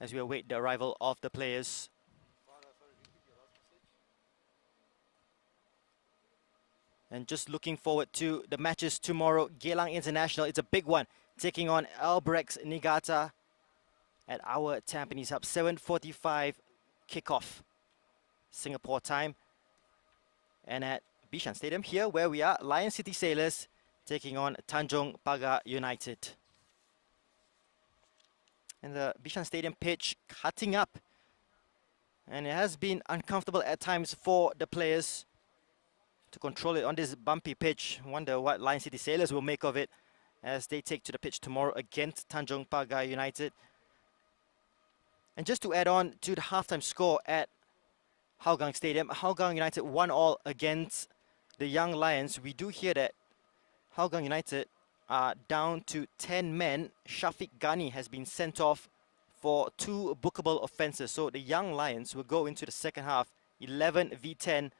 as we await the arrival of the players. And just looking forward to the matches tomorrow. Geylang International, it's a big one, taking on Albrechts Niigata at our Tampines Hub. 7:45 kickoff Singapore time. And at Bishan Stadium here where we are, Lion City Sailors taking on Tanjong Pagar United. And the Bishan Stadium pitch cutting up. And it has been uncomfortable at times for the players to control it on this bumpy pitch. Wonder what Lion City Sailors will make of it as they take to the pitch tomorrow against Tanjong Pagar United. And just to add on to the halftime score at Hougang Stadium, Hougang United 1-1 against the Young Lions. We do hear that Hougang United are down to 10 men. Shafiq Ghani has been sent off for 2 bookable offences. So the Young Lions will go into the second half 11 v 10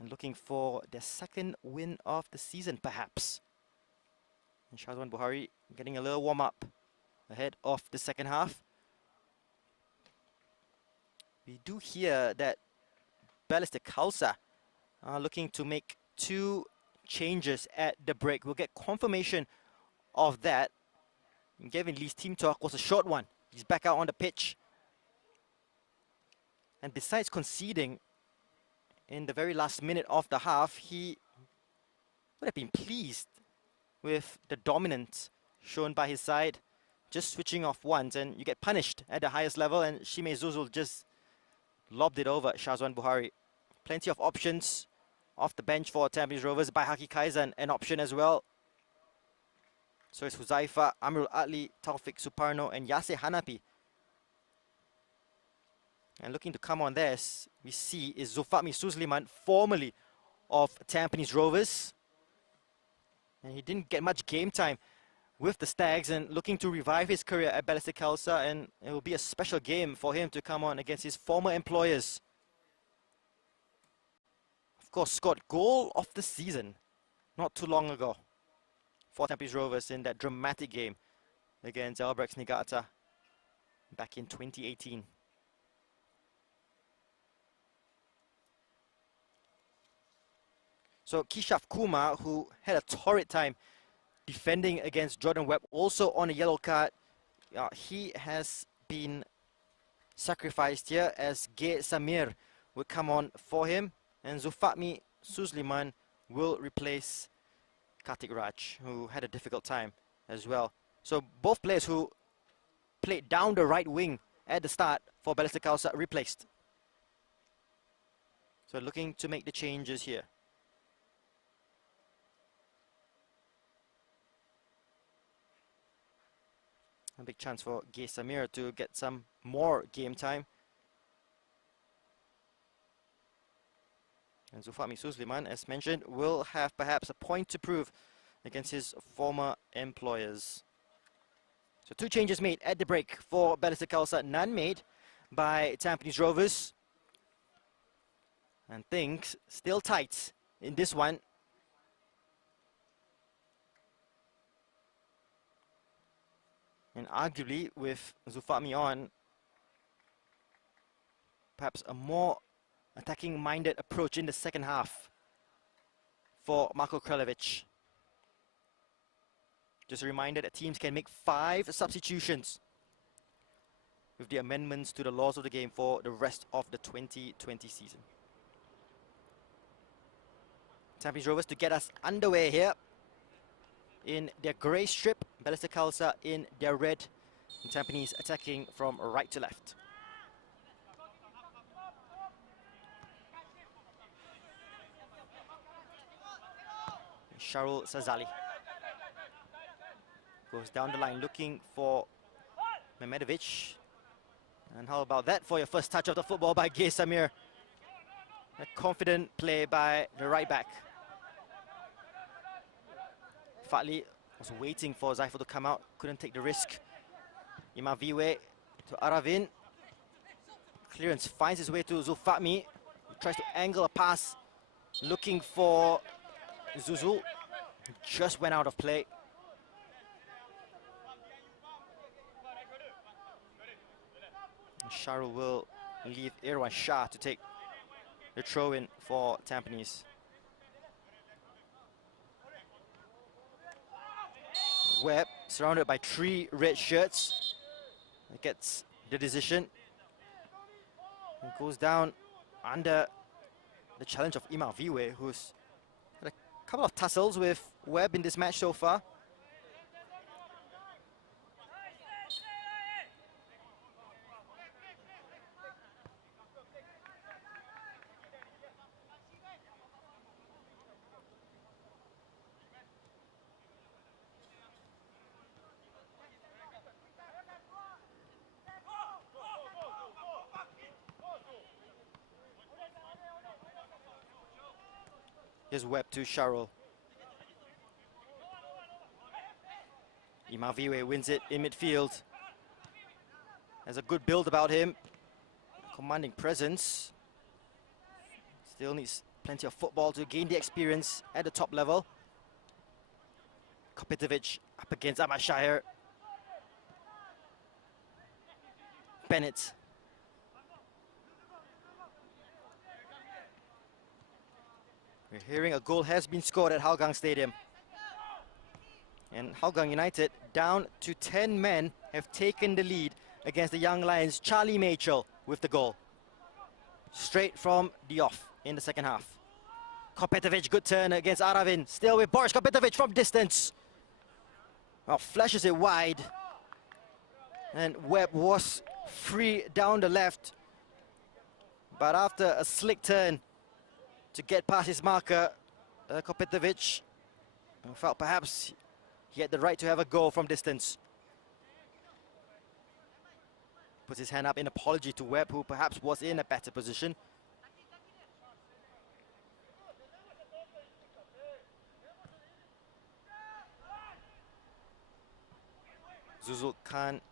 and looking for their second win of the season perhaps. And Shazwan Buhari getting a little warm up ahead of the second half. We do hear that Balestier Khalsa are looking to make 2 changes at the break. We'll get confirmation of that. And Gavin Lee's team talk was a short one. He's back out on the pitch. And besides conceding in the very last minute of the half, he would have been pleased with the dominance shown by his side. Just switching off once and you get punished at the highest level, and Shimei Zuzul just lobbed it over Shazwan Buhari. Plenty of options off the bench for Tampines Rovers. By Haki Kaizan, an option as well. So it's Huzaifa, Amirul Atli, Taufik Suparno and Yase Hanapi. And looking to come on there, as we see, is Zulfahmi Suzliman, formerly of Tampines Rovers. And he didn't get much game time with the Stags and looking to revive his career at Balestier Khalsa, and it will be a special game for him to come on against his former employers. Of course, scored goal of the season not too long ago for Tampines Rovers in that dramatic game against Albrechts Niigata back in 2018. So Kishaf Kumar, who had a torrid time defending against Jordan Webb, also on a yellow card. He has been sacrificed here as Gay Samir will come on for him. And Zulfahmi Suzliman will replace Kartik Raj, who had a difficult time as well. So both players who played down the right wing at the start for Balestier Khalsa replaced. So looking to make the changes here. A big chance for Gay Samir to get some more game time. And Zulfahmi Suzliman, as mentioned, will have perhaps a point to prove against his former employers. So 2 changes made at the break for Balestier Khalsa, none made by Tampines Rovers. And things still tight in this one. And arguably, with Zulfahmi on, perhaps a more attacking-minded approach in the second half for Marko Kraljevic. Just a reminder that teams can make 5 substitutions with the amendments to the laws of the game for the rest of the 2020 season. Tampines Rovers to get us underway here in their grey strip, Balestier Khalsa in their red, and Tampines attacking from right to left. Sharul Sazali goes down the line looking for Mehmedovic. And how about that for your first touch of the football by Gay Samir? A confident play by the right back. Fatli was waiting for Zaiful to come out, couldn't take the risk. Imaviwe to Aravin. Clearance finds his way to Zulfahmi. Tries to angle a pass, looking for Zuzul. Just went out of play. Shahrul will leave Irwan Shah to take the throw-in for Tampines. Webb, surrounded by 3 red shirts, gets the decision. And goes down under the challenge of Imam Viwe, who's had a couple of tussles with Webb in this match so far. Here's Webb to Shahrul. Imaviwe wins it in midfield. Has a good build about him. Commanding presence. Still needs plenty of football to gain the experience at the top level. Kopitovic up against Ahmad Shahir. Bennett. We're hearing a goal has been scored at Hougang Stadium. And Hougang United, down to 10 men, have taken the lead against the Young Lions. Charlie Mitchell with the goal. Straight from the off in the second half. Kopitovic, good turn against Aravin. Still with Boris Kopitovic from distance. Well, flashes it wide. And Webb was free down the left. But after a slick turn to get past his marker, Kopitovic felt perhaps he had the right to have a goal from distance. Puts his hand up in apology to Webb, who perhaps was in a better position. Zuzul can't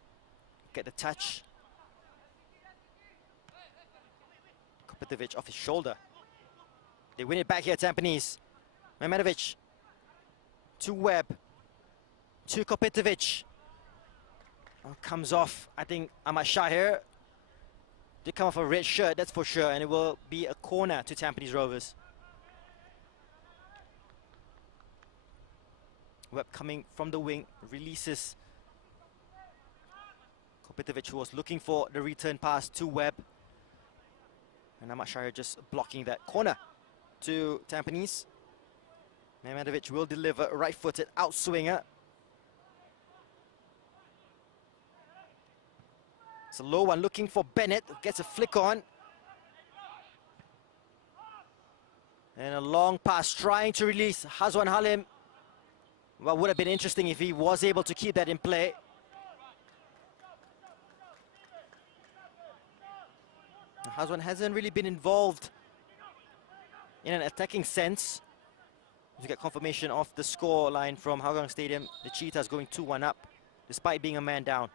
get the touch. Kopitovic off his shoulder. They win it back here, Tampines. Mehmetovic to Webb, to Kopitovic. Oh, comes off, I think Ahmad Shahir did come off a red shirt, that's for sure, and it will be a corner to Tampines Rovers. Webb coming from the wing, releases Kopitovic, who was looking for the return pass to Webb. And Ahmad Shahir just blocking that corner to Tampines. Mehmetovic will deliver a right-footed outswinger. It's a low one looking for Bennett, gets a flick on. And a long pass trying to release Hazwan Halim. Well, would have been interesting if he was able to keep that in play. Hazwan hasn't really been involved in an attacking sense. You get confirmation of the score line from Hougang Stadium. The Cheetahs going 2-1 up, despite being a man down.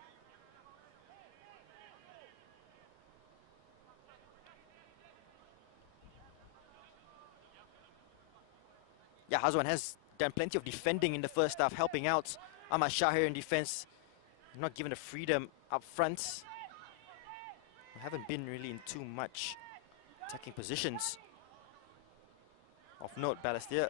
Yeah, Hazwan has done plenty of defending in the first half, helping out Ahmad Shahir in defense. Not given the freedom up front. Haven't been really in too much attacking positions. Of note, Balestier.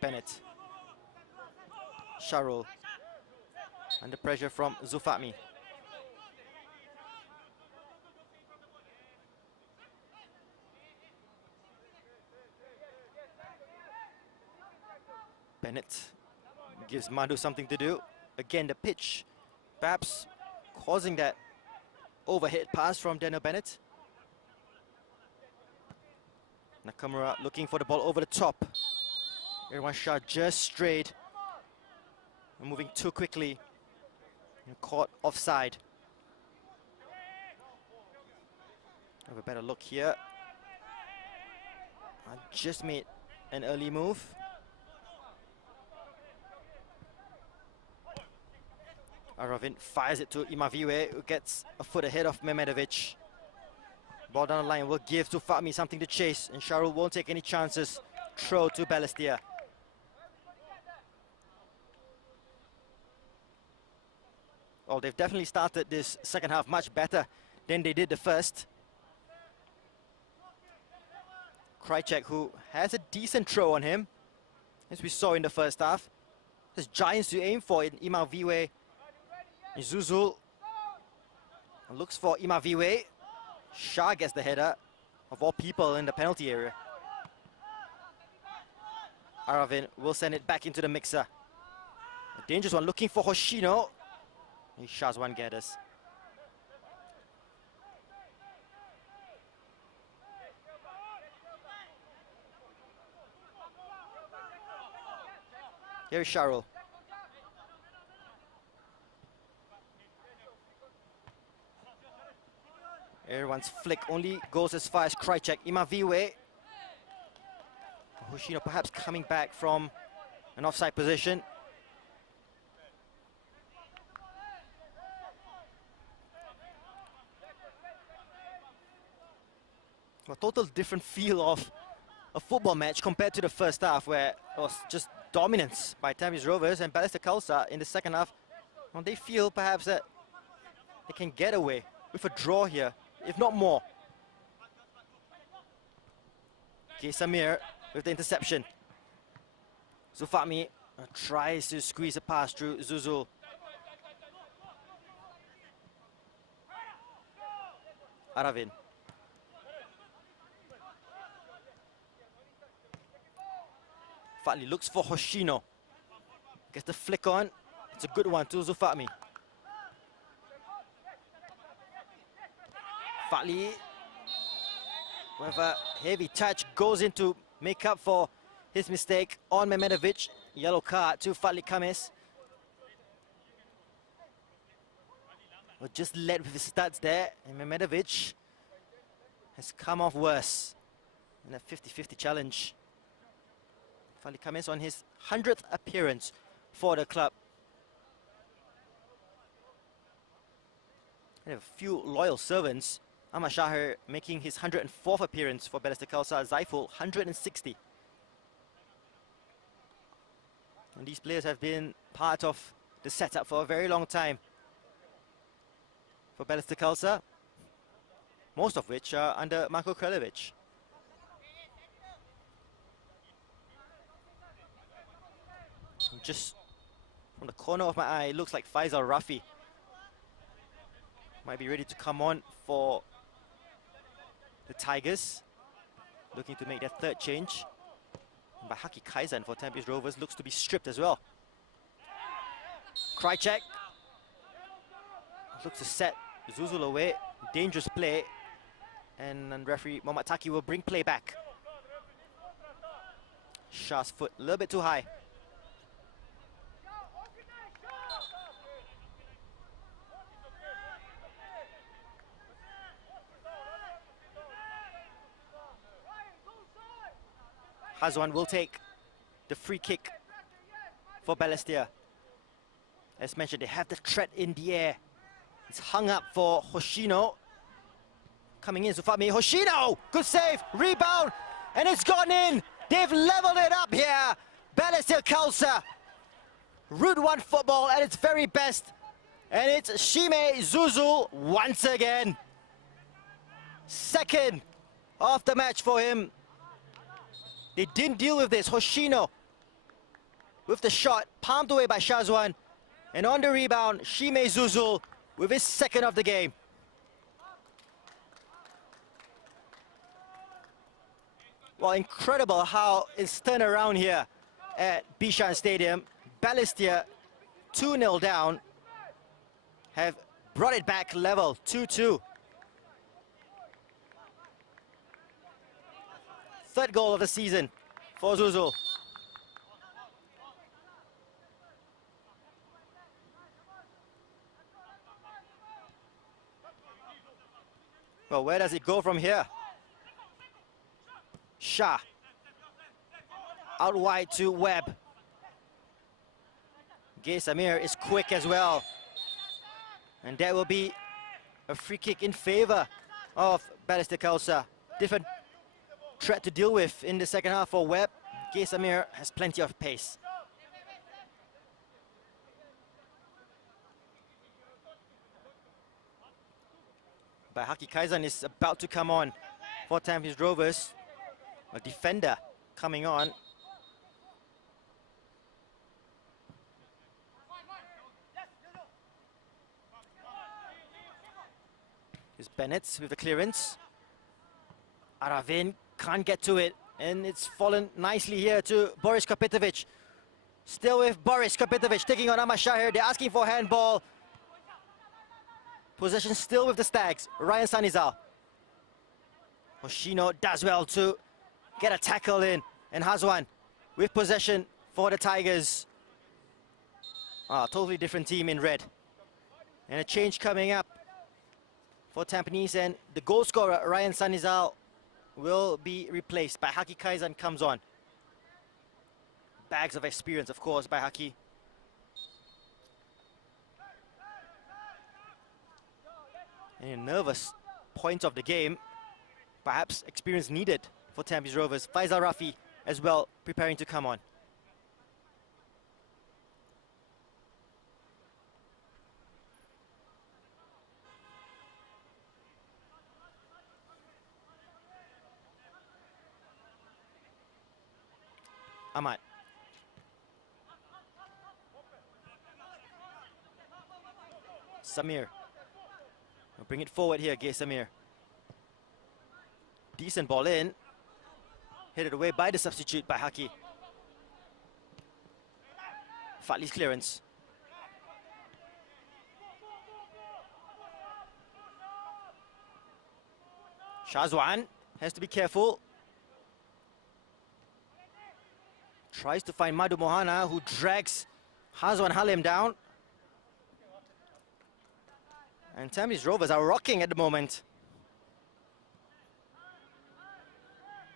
Bennett. Shahrul. Under pressure from Zulfatmi. Bennett gives Madhu something to do. Again, the pitch perhaps causing that overhead pass from Daniel Bennett. Nakamura looking for the ball over the top. Irwan Shah just strayed. Moving too quickly. And caught offside. Have a better look here. I just made an early move. Aravin fires it to Imaviwe, who gets a foot ahead of Mehmedovic. Ball down the line will give to Fahmi something to chase, and Sharul won't take any chances. Throw to Balestier. Oh, they've definitely started this second half much better than they did the first. Krychek, who has a decent throw on him, as we saw in the first half. There's giants to aim for in Imaviwe. Zuzul looks for Imaviwe. Shah gets the header, of all people, in the penalty area. Aravin will send it back into the mixer. A dangerous one, looking for Hoshino. Shah's one gathers. Here's Sharul. Everyone's flick only goes as far as Krychek. Imaviwe. Hoshino perhaps coming back from an offside position. A total different feel of a football match compared to the first half, where it was just dominance by Tampines Rovers, and Balestier Khalsa in the second half. Well, they feel perhaps that they can get away with a draw here, if not more. Okay, Samir with the interception. Zufami tries to squeeze a pass through Zuzul. Aravin. Fatli looks for Hoshino. Gets the flick on. It's a good one to Zufami. Fatli with a heavy touch goes in to make up for his mistake on Mehmedovic. Yellow card to Fatli Khamis. Well, just led with his studs there, and Mehmedovic has come off worse in a 50-50 challenge. Fatli Khamis on his 100th appearance for the club. They have a few loyal servants. Ahmad Shahir making his 104th appearance for Balestier Khalsa. Zaiful, 160. And these players have been part of the setup for a very long time for Balestier Khalsa, most of which are under Marko Kreljevic. Just from the corner of my eye, it looks like Faisal Rafi might be ready to come on for the Tigers, looking to make their third change. But Haki Kaizan for Tampines Rovers looks to be stripped as well. Krychek looks to set Zuzul away. Dangerous play, and referee Mohammad Taki will bring play back. Shah's foot a little bit too high. Hazwan will take the free kick for Balestier. As mentioned, they have the threat in the air. It's hung up for Hoshino. Coming in, Zufami. Hoshino! Good save, rebound, and it's gone in. They've leveled it up here. Balestier Khalsa. Route 1 football at its very best. And it's Shime Zuzul once again. Second of the match for him. They didn't deal with this. Hoshino with the shot, palmed away by Shazwan. And on the rebound, Shime Zuzul with his second of the game. Well, incredible how it's turned around here at Bishan Stadium. Balestier 2-0 down, have brought it back level, 2-2. Third goal of the season for Zuzul. Well, where does it go from here? Shah. Out wide to Webb. Gay Samir is quick as well. And that will be a free kick in favor of Balestier Khalsa. Different threat to deal with in the second half for Webb. Gay Samir has plenty of pace. Haki Kaizan is about to come on for Tampines Rovers. A defender coming on. Here's Bennett with the clearance. Aravin can't get to it, and it's fallen nicely here to Boris Kopitovic. Still with Boris Kopitovic taking on Ahmad Shahir. They're asking for handball. Possession still with the Stags. Ryan Sanizal. Hoshino does well to get a tackle in. And Hazwan with possession for the Tigers. Totally different team in red. And a change coming up for Tampines, and the goal scorer, Ryan Sanizal, will be replaced by Haki Kaizan comes on. Bags of experience, of course, by Haki. And in nervous points of the game, perhaps experience needed for Tampines Rovers. Faisal Rafi as well, preparing to come on. Ahmad. Samir. We'll bring it forward here, Gay Samir. Decent ball in. Headed away by the substitute by Haki. Fatli's clearance. Shazwan has to be careful. Tries to find Madhu Mohana, who drags Hazwan Halim down. And Tampines Rovers are rocking at the moment.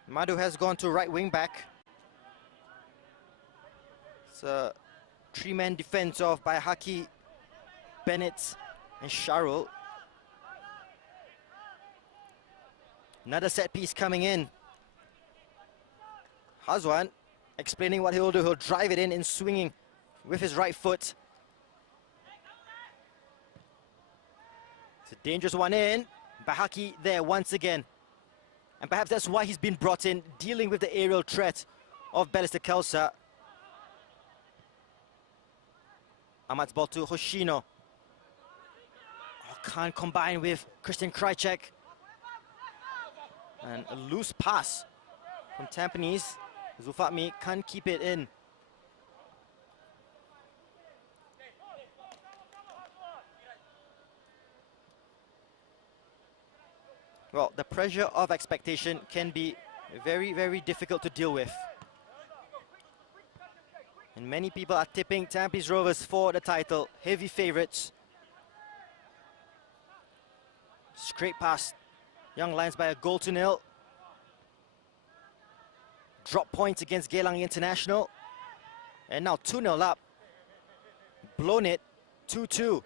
Madhu has gone to right wing back. It's a three-man defense by Haki, Bennett and Sharul. Another set piece coming in. Hazwan explaining what he'll do. He'll drive it in and swinging with his right foot. It's a dangerous one in. Bahaki there once again. And perhaps that's why he's been brought in, dealing with the aerial threat of Balestier Khalsa. Ahmad's ball to Hoshino. Can't combine with Christian Krajcek. And a loose pass from Tampines. Zulfatmi can't keep it in. Well, the pressure of expectation can be very, very difficult to deal with. And many people are tipping Tampines Rovers for the title. Heavy favourites. Straight past Young Lions by a 0-0. Drop points against Geylang International. And now 2-0 up. Blown it, 2-2.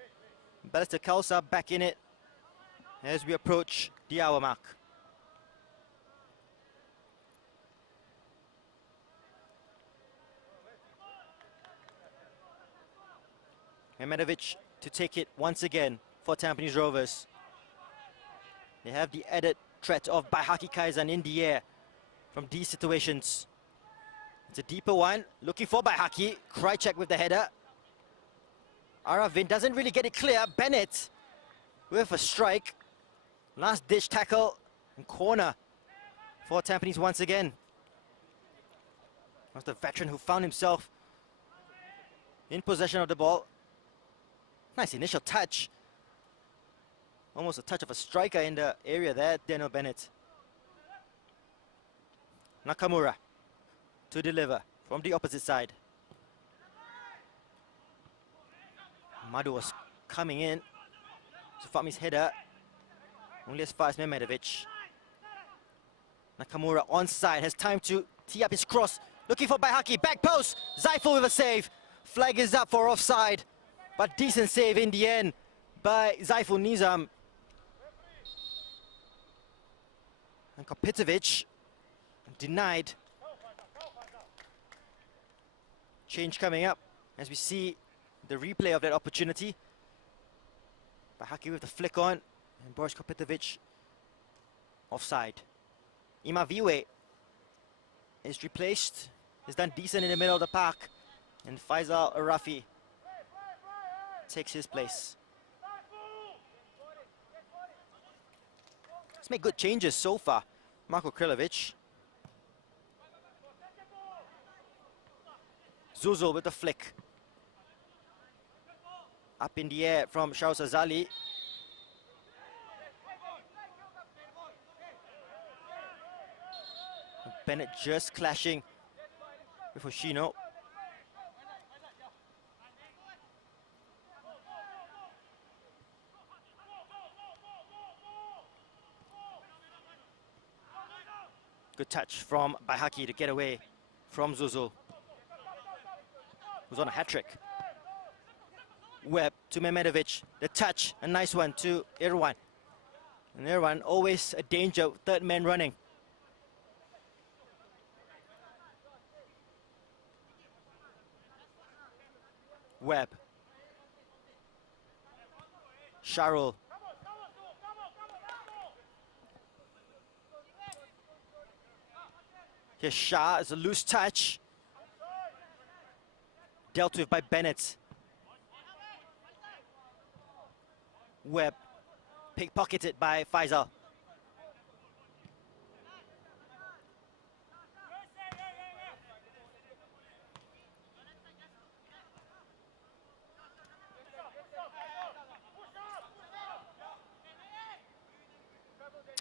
Balestier Khalsa back in it as we approach the hour mark. Mehmedovic to take it once again for Tampines Rovers. They have the added threat of Bahaki Kaizan in the air from these situations. It's a deeper one, looking for Bahaki. Krajcek with the header. Aravin doesn't really get it clear. Bennett with a strike. Last ditch tackle and corner for Tampines once again. That's the veteran who found himself in possession of the ball. Nice initial touch. Almost a touch of a striker in the area there, Daniel Bennett. Nakamura to deliver from the opposite side. Madhu was coming in. Zulfatmi's header. Only as far as Mehmedovic. Nakamura onside, has time to tee up his cross. Looking for Bahaki, back post. Zaiful with a save. Flag is up for offside. But decent save in the end by Zaiful Nizam. And Kopitovic denied. Change coming up as we see the replay of that opportunity. Bahaki with the flick on, and Boris Kopitovic offside. Imaviwe is replaced. He's done decent in the middle of the park. And Faisal Arafi takes his place. Let's make good changes so far. Marko Krilovic. Zuzul with the flick. Up in the air from Shaus Azali. Bennett just clashing with Hoshino. Good touch from Baihaki to get away from Zuzul, who's on a hat-trick. Webb to Mehmedovic, the touch, a nice one to Irwan. And Irwan always a danger, third man running. Webb. Sharul. Here's Shah, it's a loose touch. Dealt with by Bennett. Webb, pickpocketed by Faisal.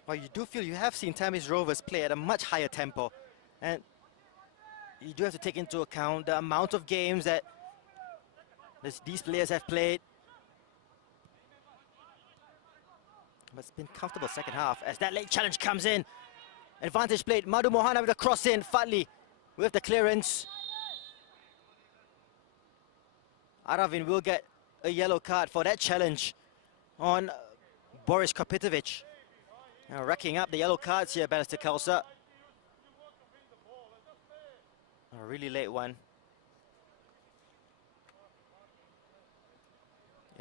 Well, you do feel you have seen Tampines Rovers play at a much higher tempo, and you do have to take into account the amount of games that these players have played. But it's been comfortable second half as that late challenge comes in. Advantage played. Madhu Mohana with the cross in. Fadli with the clearance. Aravin will get a yellow card for that challenge on Boris Kopitovic. Now racking up the yellow cards here, Balestier Khalsa. A really late one.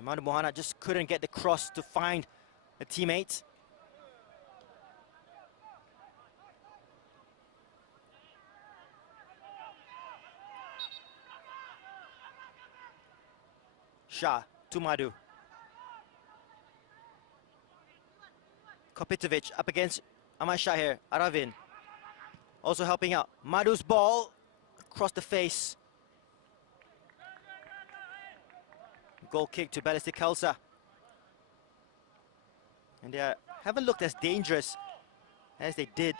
Madhu Mohana just couldn't get the cross to find a teammate. Shah to Madhu. Kopitovic up against Aman Shahir. Aravin also helping out. Madhu's ball across the face. Goal kick to Balestier Khalsa. And they haven't looked as dangerous as they did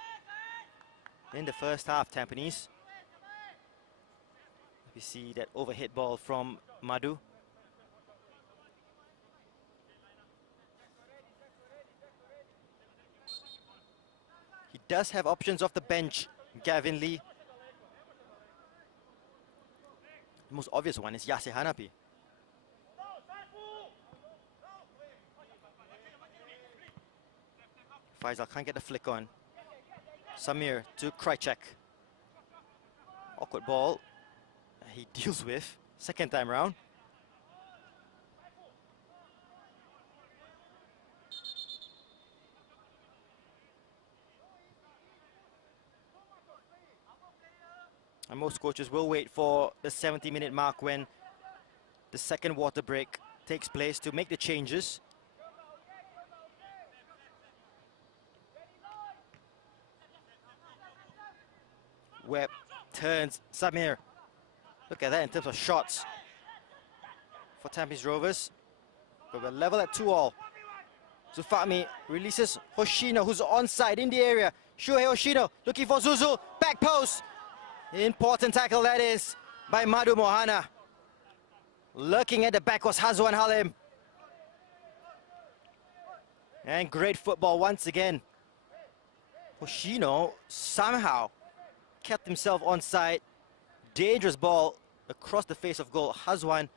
in the first half, Tampines. We see that overhead ball from Madhu. He does have options off the bench, Gavin Lee. The most obvious one is Yasir Hanapi. Faisal can't get the flick on. Samir to Krychek. Awkward ball. He deals with second time round. And most coaches will wait for the 70-minute mark when the second water break takes place to make the changes. Webb turns Samir. Look at that in terms of shots for Tampines Rovers. But we're level at 2-all. Zufami releases Hoshino, who's onside in the area. Shuhei Hoshino looking for Zuzul. Back post. Important tackle that is by Madhu Mohana. Looking at the back was Hazwan Halim. And great football once again. Hoshino somehow kept himself onside. Dangerous ball across the face of goal. Hazwan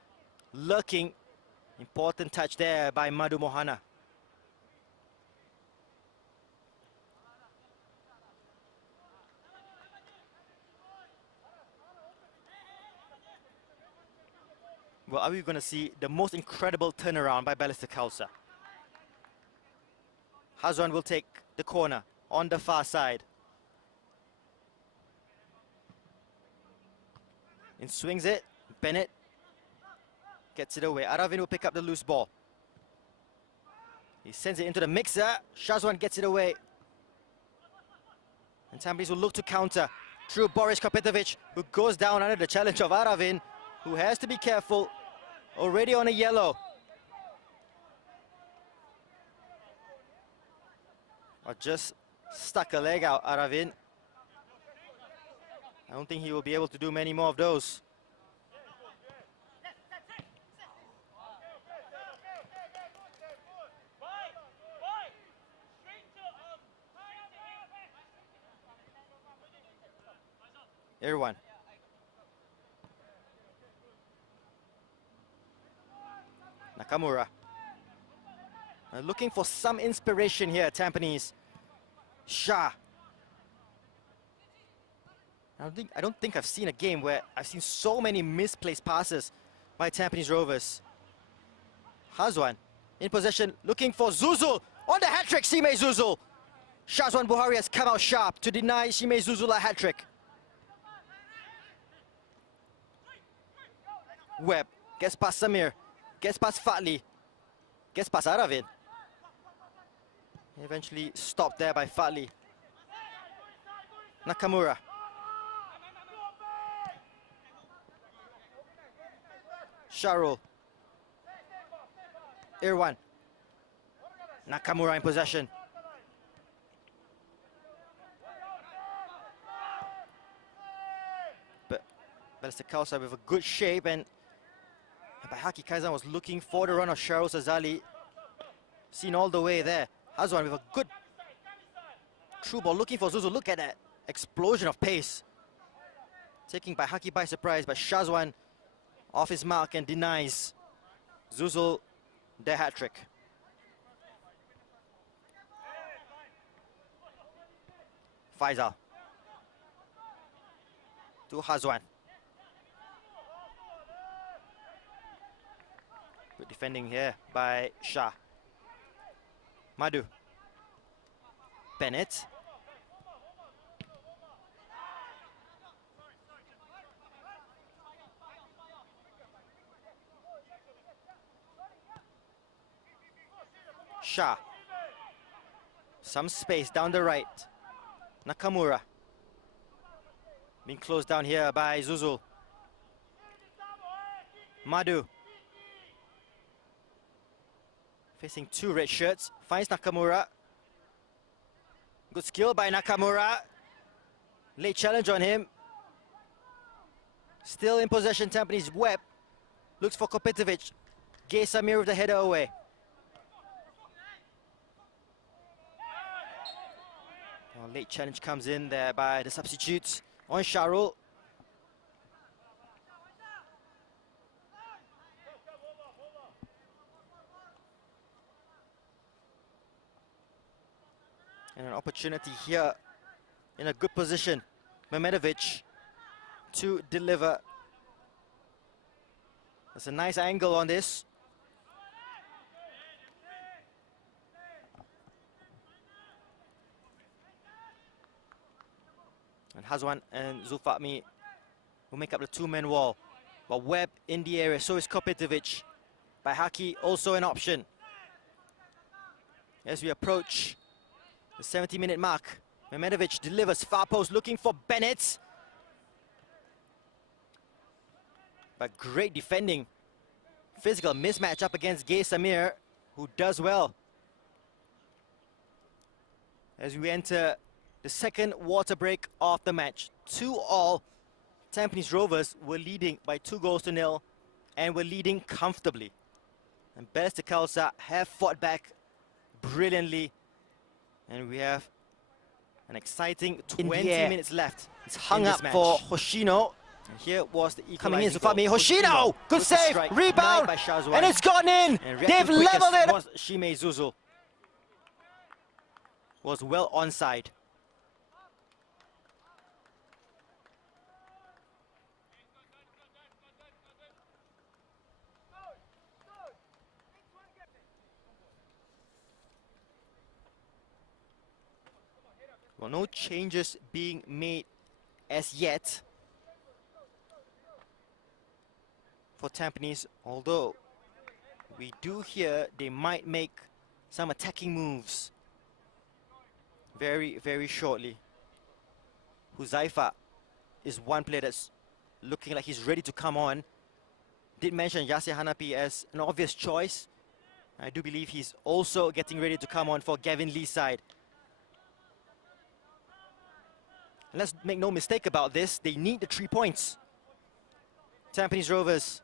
lurking Important touch there by Madhu Mohana. Well, are we going to see the most incredible turnaround by Balestier Khalsa? Hazwan will take the corner on the far side. And swings it. Bennett gets it away. Aravin will pick up the loose ball. He sends it into the mixer. Shazwan gets it away. And Tampines will look to counter through Boris Kopetovic, who goes down under the challenge of Aravin, who has to be careful. Already on a yellow. Or just stuck a leg out, Aravin. I don't think he will be able to do many more of those. Everyone. Nakamura. Looking for some inspiration here, Tampines. Shah. I don't think I've seen a game where I've seen so many misplaced passes by Tampines Rovers. Hazwan in possession, looking for Zuzul on the hat-trick. Shime Zuzul. Shazwan Buhari has come out sharp to deny Shime Zuzul a hat-trick. Webb gets past Samir, gets past Fatli, gets past Aravin. Eventually stopped there by Fatli. Nakamura. Sharul. Irwan. Nakamura in possession. But Balestier Khalsa with a good shape, and Baihaki Kaizan was looking for the run of Sharul Sazali. Seen all the way there. Hazwan with a good through ball, looking for Zuzu. Look at that explosion of pace. Taking Baihaki by surprise, but Shazwan off his mark and denies Zuzul their hat-trick. Faisal to Hazwan. Good defending here by Shah. Madhu. Bennett. Shah. Some space down the right. Nakamura. Being closed down here by Zuzul. Madhu. Facing two red shirts. Finds Nakamura. Good skill by Nakamura. Late challenge on him. Still in possession, Tampines. Webb looks for Kopetovic. Gay Samir with the header away. Late challenge comes in there by the substitutes on Sharul. And an opportunity here in a good position. Mehmedovic to deliver. There's a nice angle on this. And Hazwan and Zulfatmi will make up the two-man wall. But Webb in the area, so is Kopetovic. Baihaki also an option. As we approach the 70-minute mark, Mehmedovic delivers far post, looking for Bennett. But great defending. Physical mismatch up against Gay Samir, who does well. As we enter the second water break of the match. 2-2. Tampines Rovers were leading by 2-0 and were leading comfortably. And Balestier Khalsa have fought back brilliantly. And we have an exciting 20 minutes left. It's hung up for Hoshino. And here was the coming in, equalizing Zufami goal. Hoshino, good with the save, strike, rebound, denied by Shazwan. and it's gone in. And They've reacting quickest leveled it. was Shime Zuzu. Was well onside. Well, no changes being made as yet for Tampines, although we do hear they might make some attacking moves very, very shortly. Huzaifa is one player that's looking like he's ready to come on. Did mention Yasser Hanapi as an obvious choice. I do believe he's also getting ready to come on for Gavin Lee's side. And let's make no mistake about this, they need the 3 points. Tampines Rovers.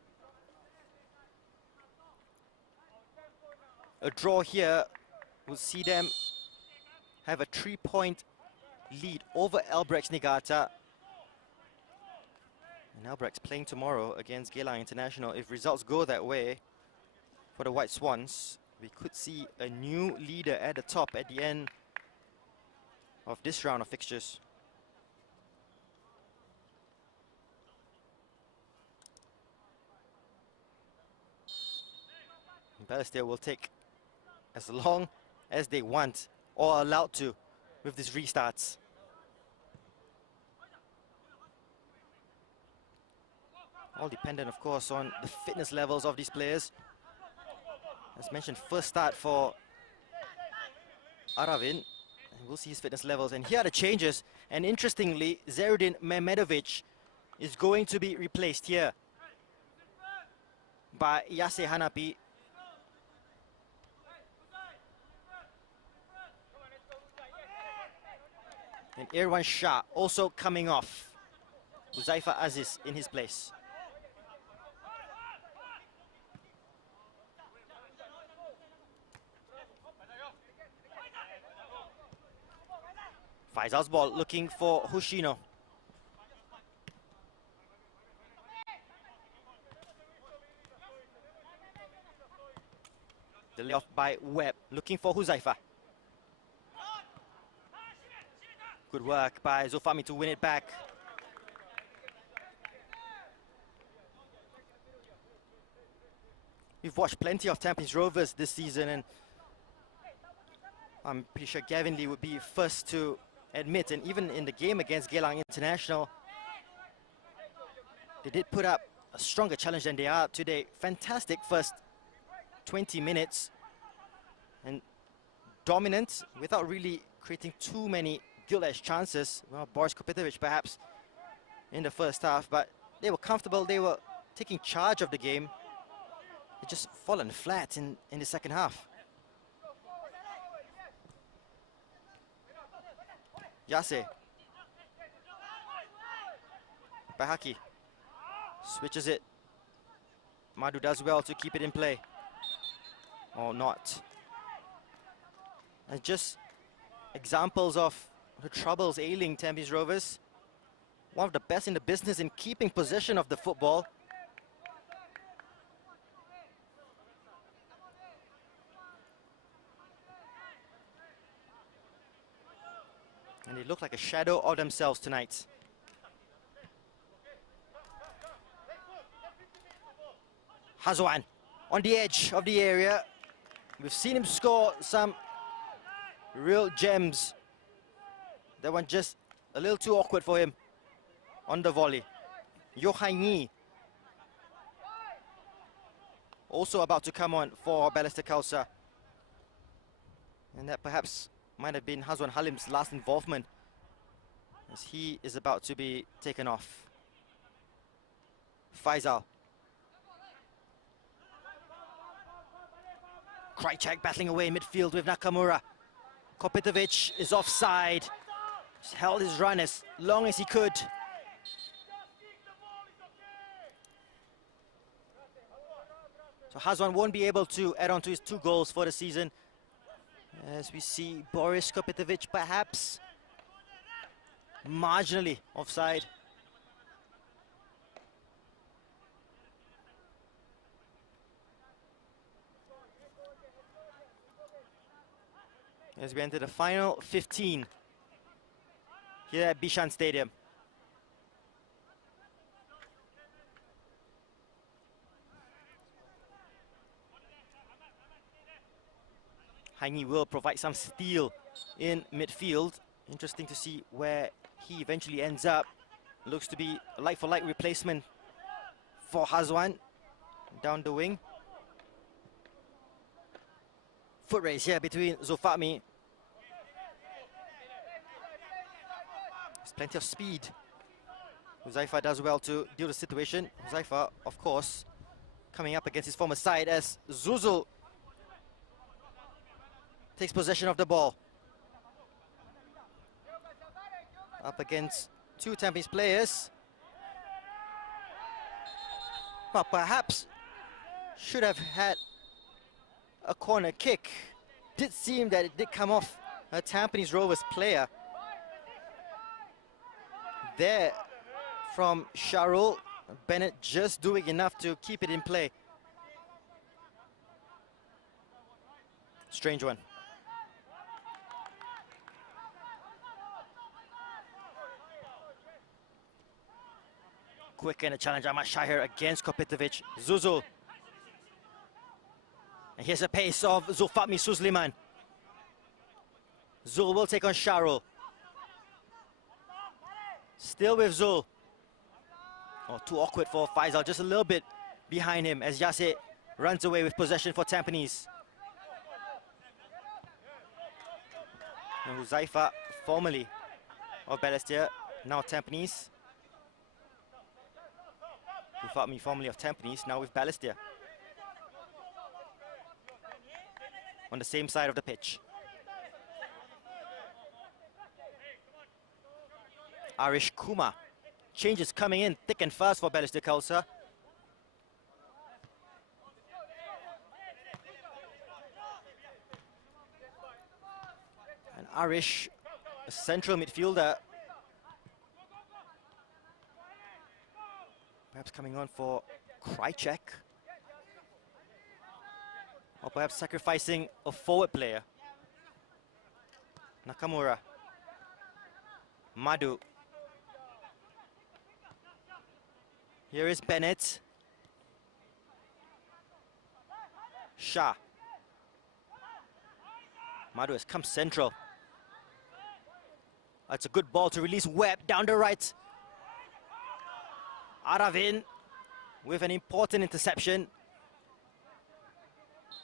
A draw here will see them have a 3-point lead over Albrechts Niigata. And Albrechts playing tomorrow against Geylang International. If results go that way for the White Swans, we could see a new leader at the top at the end of this round of fixtures. Balestier will take as long as they want or are allowed to with these restarts. All dependent, of course, on the fitness levels of these players. As mentioned, first start for Aravin. And we'll see his fitness levels. And here are the changes. And interestingly, Zerudin Mehmedovic is going to be replaced here by Yasser Hanapi. And Irwan Shah also coming off. Huzaifa Aziz in his place. Faisal's ball looking for Hoshino. The layoff by Webb, looking for Huzaifa. Good work by Zofami to win it back. We've watched plenty of Tampines Rovers this season, and I'm pretty sure Gavin Lee would be first to admit, and even in the game against Geylang International, they did put up a stronger challenge than they are today. Fantastic first 20 minutes and dominant without really creating too many gilt-edged chances. Well, Boris Kopitovic perhaps in the first half, but they were comfortable, they were taking charge of the game. It just fallen flat in the second half. Yase. Bahaki switches it. Madhu does well to keep it in play. Or not. And just examples of the troubles ailing Tampines Rovers. One of the best in the business in keeping possession of the football. And they look like a shadow of themselves tonight. Hazwan on the edge of the area. We've seen him score some real gems. That one just a little too awkward for him on the volley. Yohai also about to come on for Balestier Khalsa. And that perhaps might have been Hazwan Halim's last involvement, as he is about to be taken off. Faisal. Krajcek battling away in midfield with Nakamura. Kopitovic is offside. He's held his run as long as he could. So Hazwan won't be able to add on to his 2 goals for the season, as we see Boris Kopitovic perhaps marginally offside. As we enter the final 15 here at Bishan Stadium. Hangi will provide some steal in midfield. Interesting to see where he eventually ends up. Looks to be a like-for-like replacement for Hazwan down the wing. Foot race here between Zulfahmi. There's plenty of speed. Huzaifa does well to deal with the situation. Huzaifa, of course, coming up against his former side as Zuzul takes possession of the ball. Up against two Tampines players. Well, perhaps should have had a corner kick. Did seem that it did come off a Tampines Rovers player. There from Sharul. Bennett just doing enough to keep it in play. Strange one. Quick and a challenge, Ahmad Shahir against Kopitovic. Zuzul. And here's a pace of Zulfahmi Suzliman. Zul will take on Sharul. Still with Zul. Oh, too awkward for Faisal, just a little bit behind him as Yase runs away with possession for Tampines. And Huzaifa, formerly of Balestier, now Tampines. Zulfahmi, formerly of Tampines, now with Balestier. On the same side of the pitch. Arish Kumar. Changes coming in thick and fast for Balestier Khalsa. And Arish, a central midfielder. Perhaps coming on for Krychek. Or perhaps sacrificing a forward player. Nakamura. Madhu. Here is Bennett. Shah. Madhu has come central. That's a good ball to release Webb down the right. Aravin with an important interception.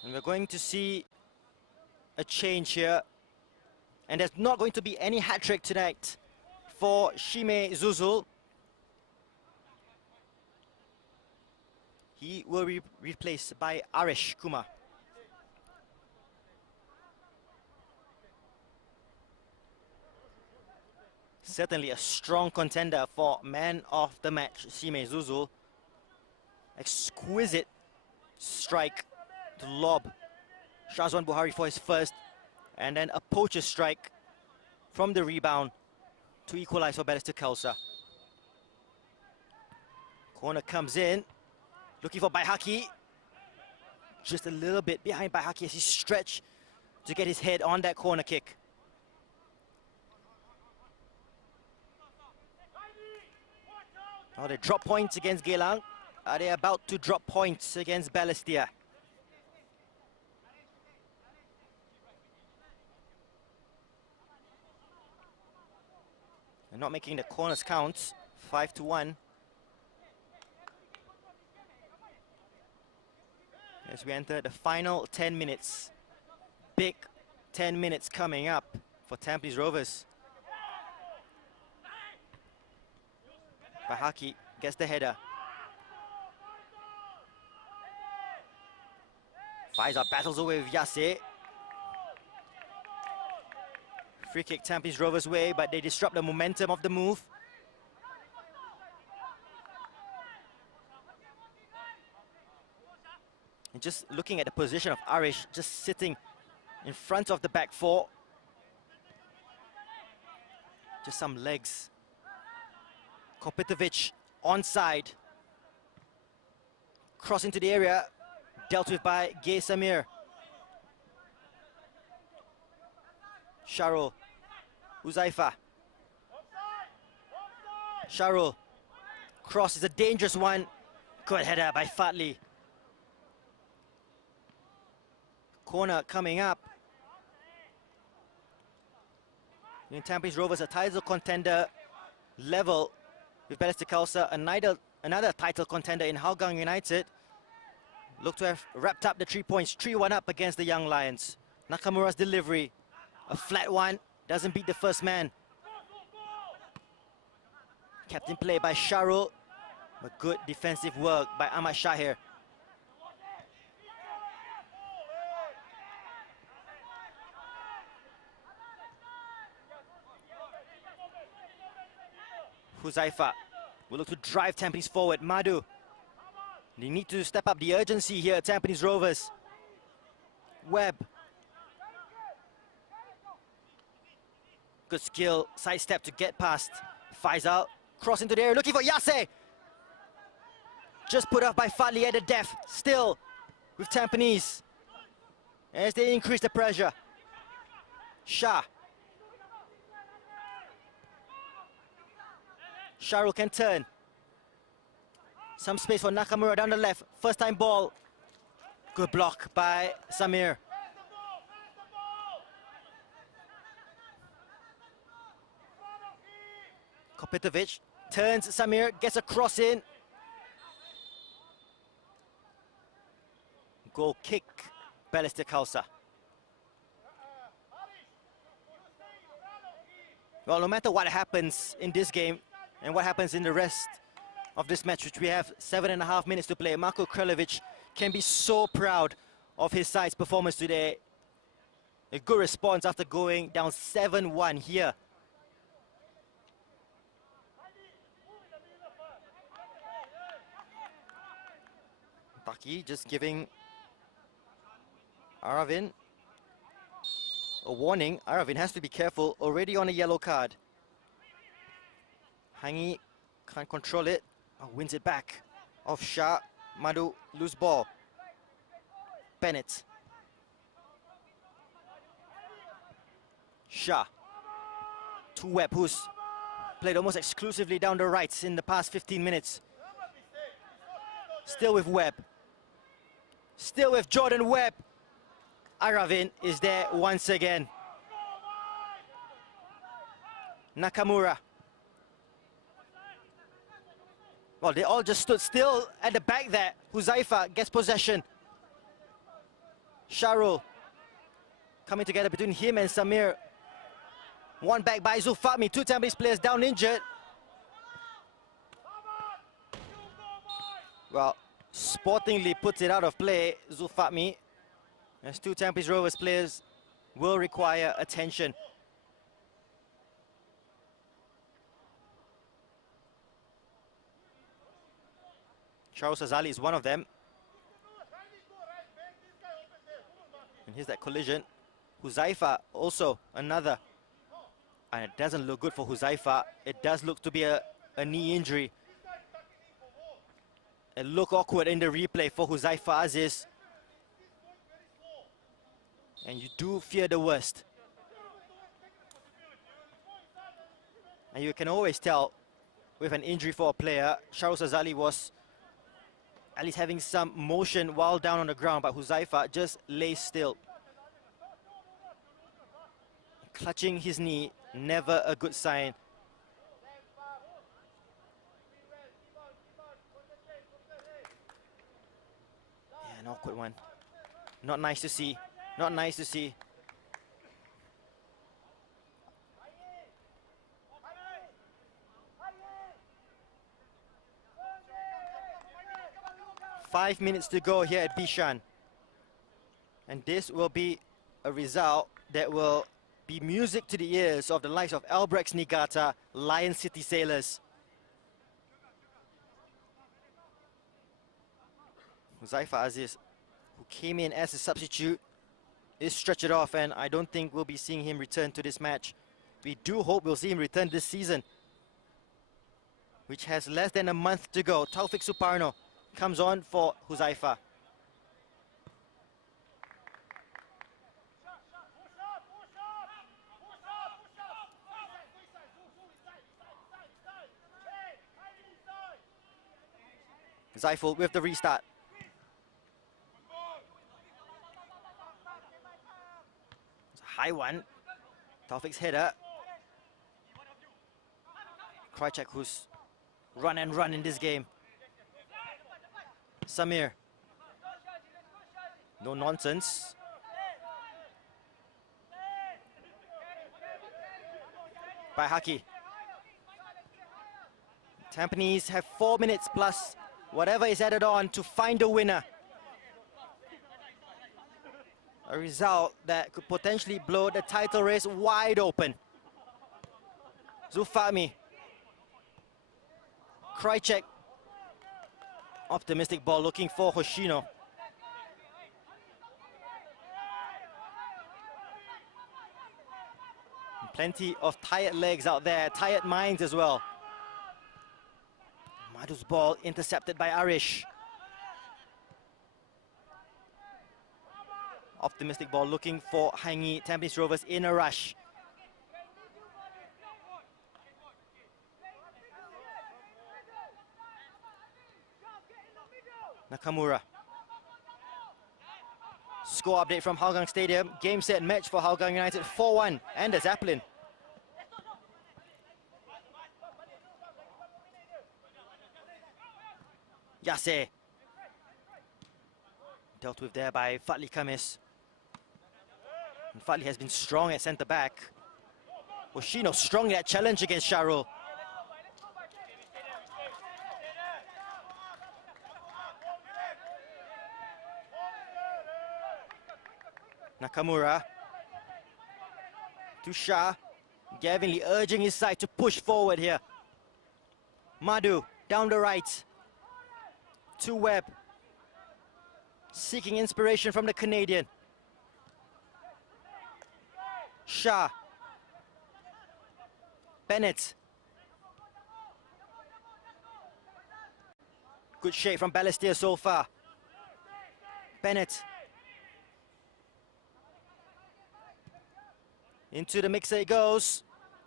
And we're going to see a change here. And there's not going to be any hat-trick tonight for Shime Zuzul. He will be replaced by Arish Kumar. Certainly a strong contender for man of the match, Shime Zuzul. Exquisite strike to lob Shazwan Buhari for his first, and then a poacher strike from the rebound to equalize for Balestier Khalsa. Corner comes in, looking for Baihaki. Just a little bit behind Baihaki as he stretched to get his head on that corner kick. Now they drop points against Geylang. Are they about to drop points against Balestier? They're not making the corners count. 5-1. As we enter the final 10 minutes. Big 10 minutes coming up for Tampines Rovers. Bahaki gets the header. Faisal battles away with Yase. Free kick Tampines Rovers' way, but they disrupt the momentum of the move. And just looking at the position of Arish, just sitting in front of the back four. Just some legs. Kopitovic onside. Cross into the area, dealt with by Gay Samir. Sharul. Huzaifa. Sharul. Cross is a dangerous one. Good header by Fadli. Corner coming up. In Tampines Rovers, a title contender level with Balestier Khalsa, another title contender in Hougang United. Look to have wrapped up the 3 points, 3-1 up against the Young Lions. Nakamura's delivery, a flat one, doesn't beat the first man. Captain play by Sharul, but good defensive work by Ahmad Shahir. Huzaifa will look to drive Tampines forward. Madhu. They need to step up the urgency here at Tampines Rovers. Webb. Good skill, sidestep to get past. Faisal, cross into the area, looking for Yase. Just put off by Fadli at the depth, still with Tampines. As they increase the pressure. Shah. Sharul can turn. Some space for Nakamura down the left. First time ball. Good block by Samir. Kopitovic turns Samir, gets a cross in. Goal kick, Balestier Khalsa. Well, no matter what happens in this game and what happens in the rest of this match, which we have 7.5 minutes to play, Marko Krlevic can be so proud of his side's performance today. A good response after going down 7-1 here. Taki just giving Aravin a warning. Aravin has to be careful, already on a yellow card. Hangi can't control it. Oh, wins it back. Off Shah. Madhu, loose ball. Bennett. Shah. To Webb, who's played almost exclusively down the right in the past 15 minutes. Still with Webb. Still with Jordan Webb. Aravin is there once again. Nakamura. Well, they all just stood still at the back there. Huzaifa gets possession. Sharul coming together between him and Samir. One back by Zulfahmi. Two Tampines players down injured. Well, sportingly puts it out of play, Zulfahmi. As two Tampines Rovers players will require attention. Charles Azali is one of them. And here's that collision. Huzaifa also another. And it doesn't look good for Huzaifa. It does look to be a knee injury. It looked awkward in the replay for Huzaifa Aziz. And you do fear the worst. And you can always tell with an injury for a player, Charles Azali was at least having some motion while down on the ground, but Huzaifa just lays still. Clutching his knee, never a good sign. Yeah, an awkward one. Not nice to see. Not nice to see. Five minutes to go here at Bishan. And this will be a result that will be music to the ears of the likes of Albrecht Niigata, Lion City Sailors. Huzaifa Aziz, who came in as a substitute, is stretched off, and I don't think we'll be seeing him return to this match. We do hope we'll see him return this season, which has less than a month to go. Taufik Suparno comes on for Huzaifa. Zaiful with the restart. It's a high one. Taufik's header. Krychek, who's run and run in this game. Samir. No nonsense. By Haki. Tampines have 4 minutes plus whatever is added on to find a winner. A result that could potentially blow the title race wide open. Zulfahmi. Krychek. Optimistic ball looking for Hoshino. Plenty of tired legs out there, tired minds as well. Madhu's ball intercepted by Arish. Optimistic ball looking for Hangi. Tampines Rovers in a rush. Nakamura. Score update from Hougang Stadium. Game set match for Hougang United 4-1. And the Zeppelin. Yase. Dealt with there by Fadli Khamis. And Fadli has been strong at centre back. Hoshino strong in that challenge against Sharul. Nakamura to Shah. Gavin Lee urging his side to push forward here. Madhu down the right to Webb. Seeking inspiration from the Canadian. Shah. Bennett. Good shake from Balestier so far. Bennett. Into the mixer it goes.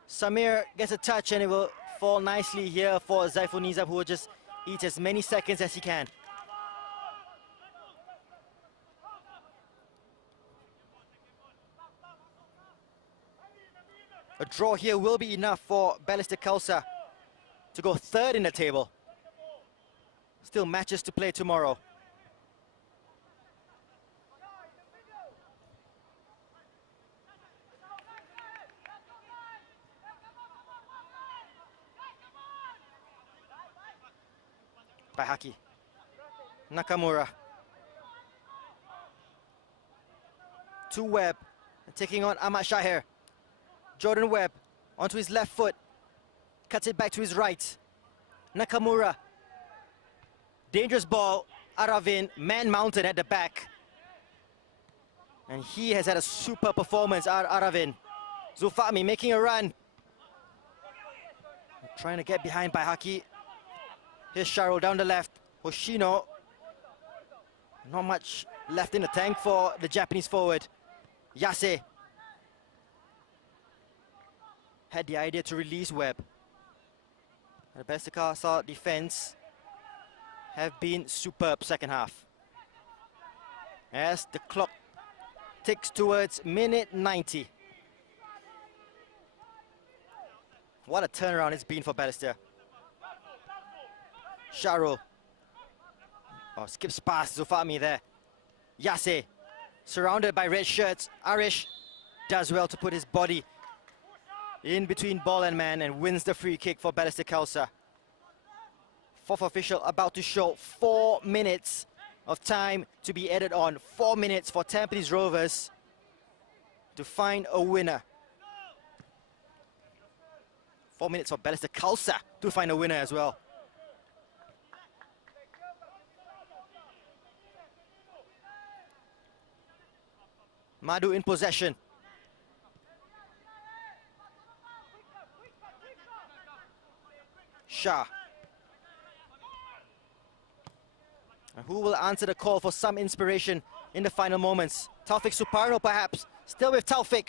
Samir gets a touch and it will fall nicely here for Zaiful Nizam, who will just eat as many seconds as he can. A draw here will be enough for Balestier Khalsa to go third in the table. Still matches to play tomorrow. By Haki. Nakamura. To Webb. Taking on Ahmad Shahir. Jordan Webb onto his left foot. Cuts it back to his right. Nakamura. Dangerous ball. Aravin, man-mounted at the back. And he has had a super performance, Aravin. Zulfahmi making a run. Trying to get behind by Haki. Here's Sharul down the left. Hoshino. Not much left in the tank for the Japanese forward. Yase. Had the idea to release Webb. The Balestier Khalsa defense have been superb second half. As the clock ticks towards minute 90. What a turnaround it's been for Balestier. Sharul. Oh, skips past Zulfahmi there. Yase. Surrounded by red shirts. Arish does well to put his body in between ball and man and wins the free kick for Balestier Khalsa. Fourth official about to show 4 minutes of time to be added on. 4 minutes for Tampines Rovers to find a winner. 4 minutes for Balestier Khalsa to find a winner as well. Madhu in possession. Shah. And who will answer the call for some inspiration in the final moments? Taufik Suparno perhaps. Still with Taufik.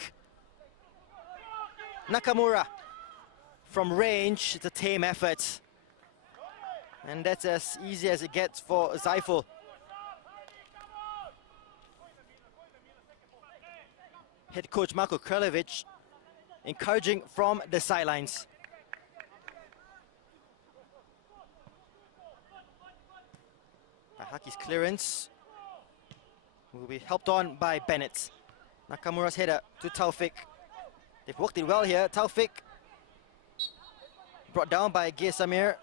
Nakamura. From range, it's a tame effort. And that's as easy as it gets for Zaiful. Head coach Marko Krlevic encouraging from the sidelines. Haki's clearance will be helped on by Bennett. Nakamura's header to Taufik. They've worked it well here. Taufik brought down by Gay Samir.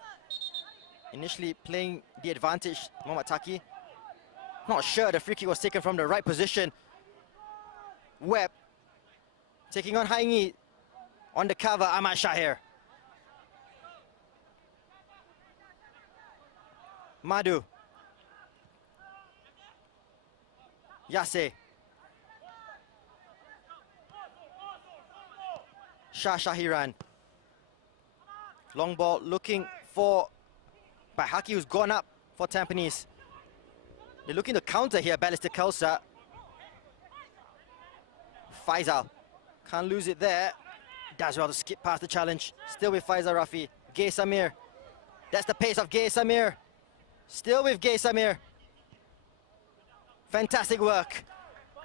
Initially playing the advantage, Mohamed Taki. Not sure the free kick was taken from the right position. Webb taking on Haingi. On the cover, Ahmad Shahir. Madu. Yase. Shah Shahiran. Long ball looking for Haki, who's gone up for Tampines. They're looking to counter here, Balestier Khalsa. Faisal. Can't lose it there. Does well to skip past the challenge. Still with Faisal Rafi. Gay Samir. That's the pace of Gay Samir. Still with Gay Samir. Fantastic work.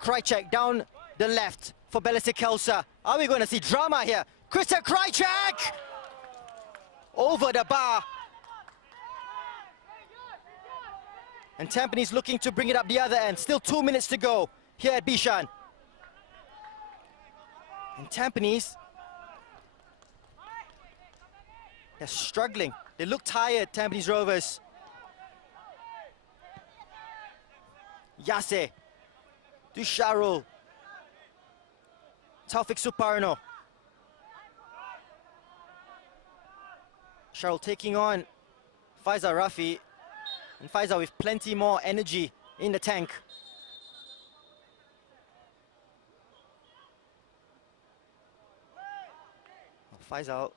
Krajcek down the left for Balestier Khalsa. Are we going to see drama here? Christian Krajcek! Over the bar. And Tampines looking to bring it up the other end. Still 2 minutes to go here at Bishan. And Tampines, they're struggling. They look tired, Tampines Rovers. Yase to Sharul. Taufik Suparno. Sharul taking on Faisal Rafi. And Faisal with plenty more energy in the tank. Faisal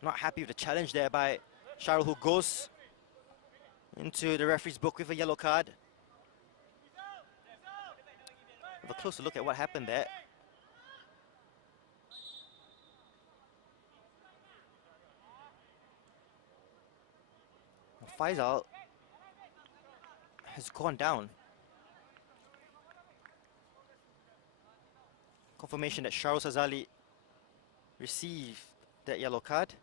not happy with the challenge there by Sharul, who goes into the referee's book with a yellow card. Have a closer look at what happened there. Faisal has gone down. Confirmation that Sharul Sazali received that yellow card.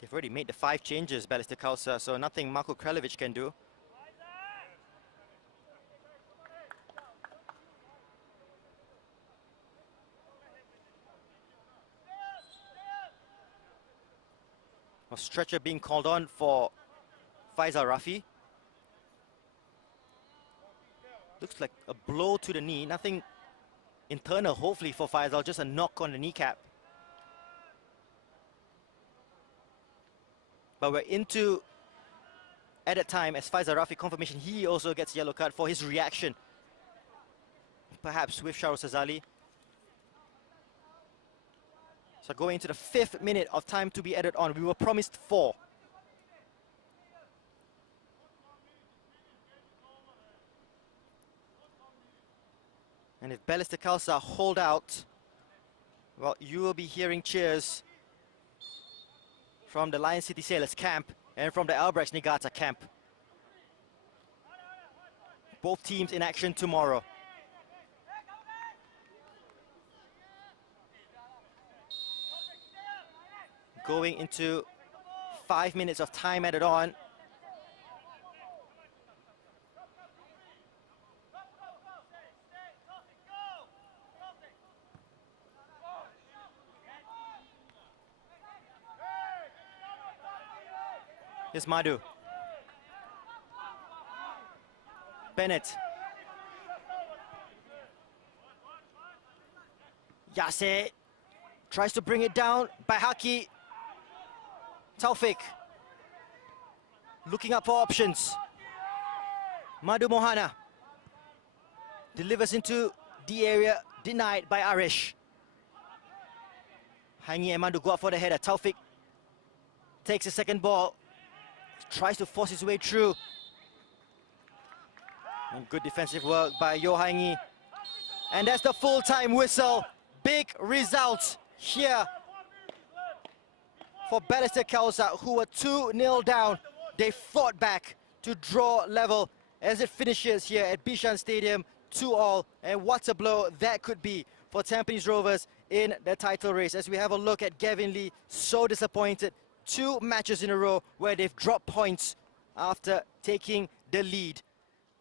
They've already made the 5 changes, Balestier Khalsa, so nothing Marko Krlevic can do. A stretcher being called on for Faisal Rafi. Looks like a blow to the knee, nothing internal hopefully for Faisal, just a knock on the kneecap. But we're into added time as Faisal Rafi confirmation. He also gets a yellow card for his reaction. Perhaps with Sharul Sazali. So going into the 5th minute of time to be added on. We were promised 4. And if Balestier Khalsa hold out, well, you will be hearing cheers from the Lion City Sailors camp and from the Albrechts Niigata camp. Both teams in action tomorrow. Going into 5 minutes of time added on. Here's Madu. Bennett. Yase tries to bring it down by Haki. Taufik looking up for options. Madu Mohana delivers into the area, denied by Arish. Hangi and Madu go up for the header. Taufik takes a second ball, tries to force his way through. And good defensive work by Yohangi. And that's the full-time whistle. Big result here for Balestier Khalsa, who were 2-0 down. They fought back to draw level as it finishes here at Bishan Stadium, 2-2. And what a blow that could be for Tampines Rovers in the title race. As we have a look at Gavin Lee, so disappointed. 2 matches in a row where they've dropped points after taking the lead.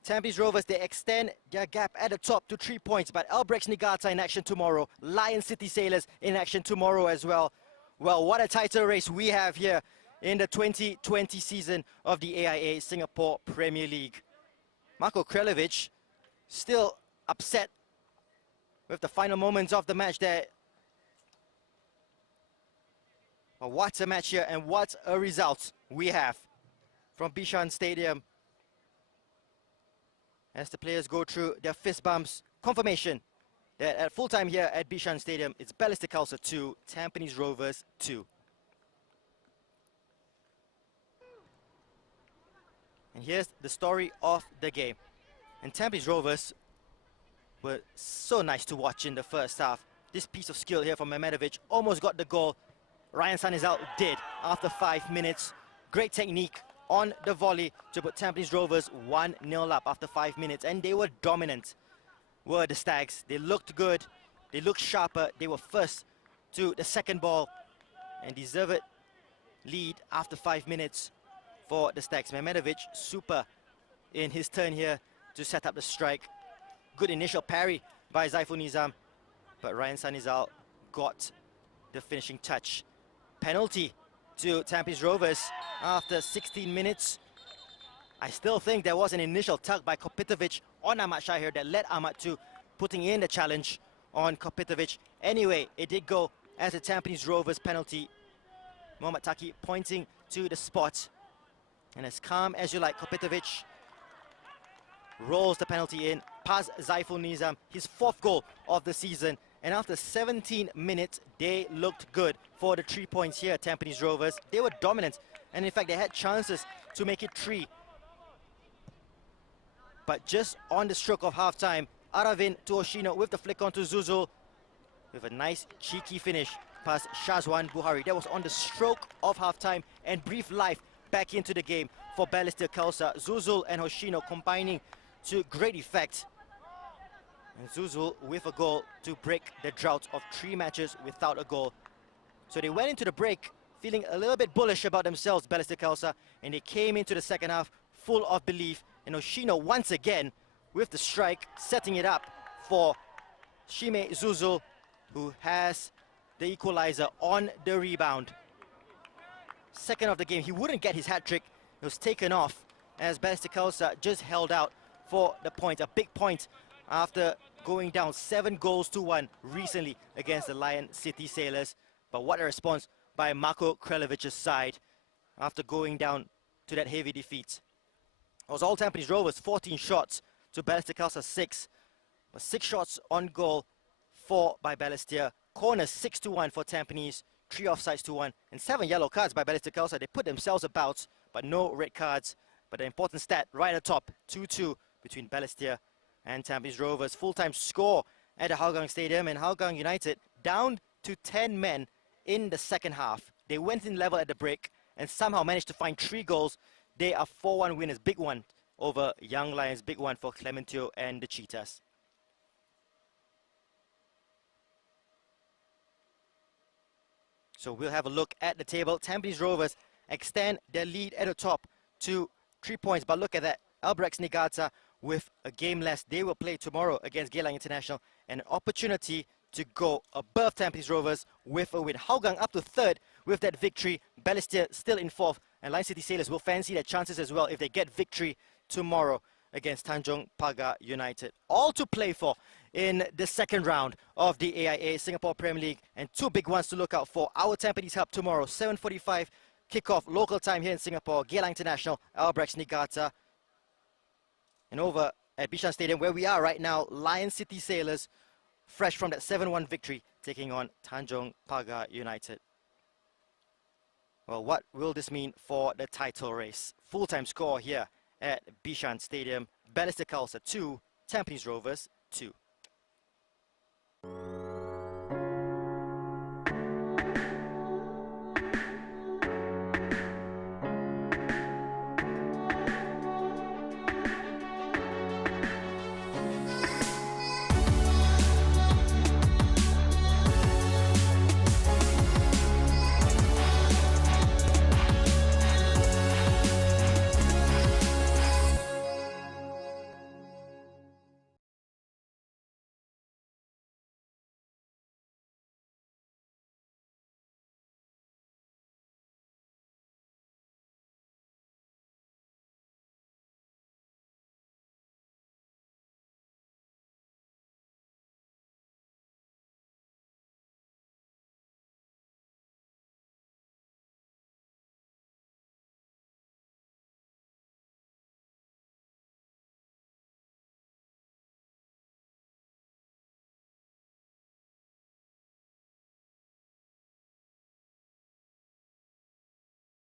Tampines Rovers, they extend their gap at the top to 3 points, but Albrechts Niigata in action tomorrow. Lion City Sailors in action tomorrow as well. Well, what a title race we have here in the 2020 season of the AIA Singapore Premier League. Marko Kreljevic still upset with the final moments of the match there. But what a match here, and what a result we have from Bishan Stadium. As the players go through their fist bumps, confirmation that at full time here at Bishan Stadium, it's Balestier Khalsa 2, Tampines Rovers 2. And here's the story of the game. And Tampines Rovers were so nice to watch in the first half. This piece of skill here from Mehmedovic almost got the goal. Ryan Sanizal did after 5 minutes. Great technique on the volley to put Tampines Rovers 1-0 up after 5 minutes. And they were dominant, were the Stags. They looked good, they looked sharper. They were first to the second ball and deserved lead after 5 minutes for the Stags. Mehmedovic super in his turn here to set up the strike. Good initial parry by Zaiful Nizam, but Ryan Sanizal got the finishing touch. Penalty to Tampines Rovers after 16 minutes. I still think there was an initial tug by Kopitovic on Ahmad Shahir that led Ahmad to putting in the challenge on Kopitovic. Anyway, it did go as a Tampines Rovers penalty. Mohamed Taki pointing to the spot. And as calm as you like, Kopitovic rolls the penalty in, past Zaiful Nizam, his 4th goal of the season. And after 17 minutes, they looked good for the 3 points here at Tampines Rovers. They were dominant, and in fact, they had chances to make it 3. But just on the stroke of half-time, Aravin to Oshino with the flick onto Zuzul with a nice cheeky finish past Shazwan Buhari. That was on the stroke of half-time and breathed life back into the game for Balestier Khalsa. Zuzul and Hoshino combining to great effect. And Zuzul with a goal to break the drought of 3 matches without a goal. So they went into the break feeling a little bit bullish about themselves, Balestier Khalsa, and they came into the second half full of belief. And Oshino once again with the strike, setting it up for Shime Zuzul, who has the equalizer on the rebound. Second of the game, he wouldn't get his hat-trick. It was taken off as Balestier Khalsa just held out for the point, a big point after going down 7-1 recently against the Lion City Sailors. But what a response by Marko Krelevic's side after going down to that heavy defeat. It was all Tampines Rovers, 14 shots to Balestier Khalsa 6. But 6 shots on goal, 4 by Balestier. Corners 6-1 for Tampines, 3 offsides to 1, and 7 yellow cards by Balestier Khalsa. They put themselves about, but no red cards. But the important stat right at the top, 2-2 between Balestier and Tampines Rovers. Full-time score at the Hougang Stadium, and Hougang United down to 10 men in the second half. They went in level at the break and somehow managed to find 3 goals. They are 4-1 winners, big one over Young Lions, big one for Clementio and the Cheetahs. So we'll have a look at the table. Tampines Rovers extend their lead at the top to 3 points, but look at that. Albrechts Niigata with a game less. They will play tomorrow against Geylang International, and an opportunity to go above Tampines Rovers with a win. Hougang up to 3rd with that victory. Balestier still in 4th, and Lion City Sailors will fancy their chances as well if they get victory tomorrow against Tanjong Pagar United. All to play for in the second round of the AIA Singapore Premier League, and 2 big ones to look out for. Our Tampines Hub tomorrow, 7:45 kickoff local time here in Singapore. Geylang International, Albrechts Niigata. And over at Bishan Stadium, where we are right now, Lion City Sailors, fresh from that 7-1 victory, taking on Tanjong Pagar United. Well, what will this mean for the title race? Full-time score here at Bishan Stadium. Balestier Khalsa 2, Tampines Rovers 2.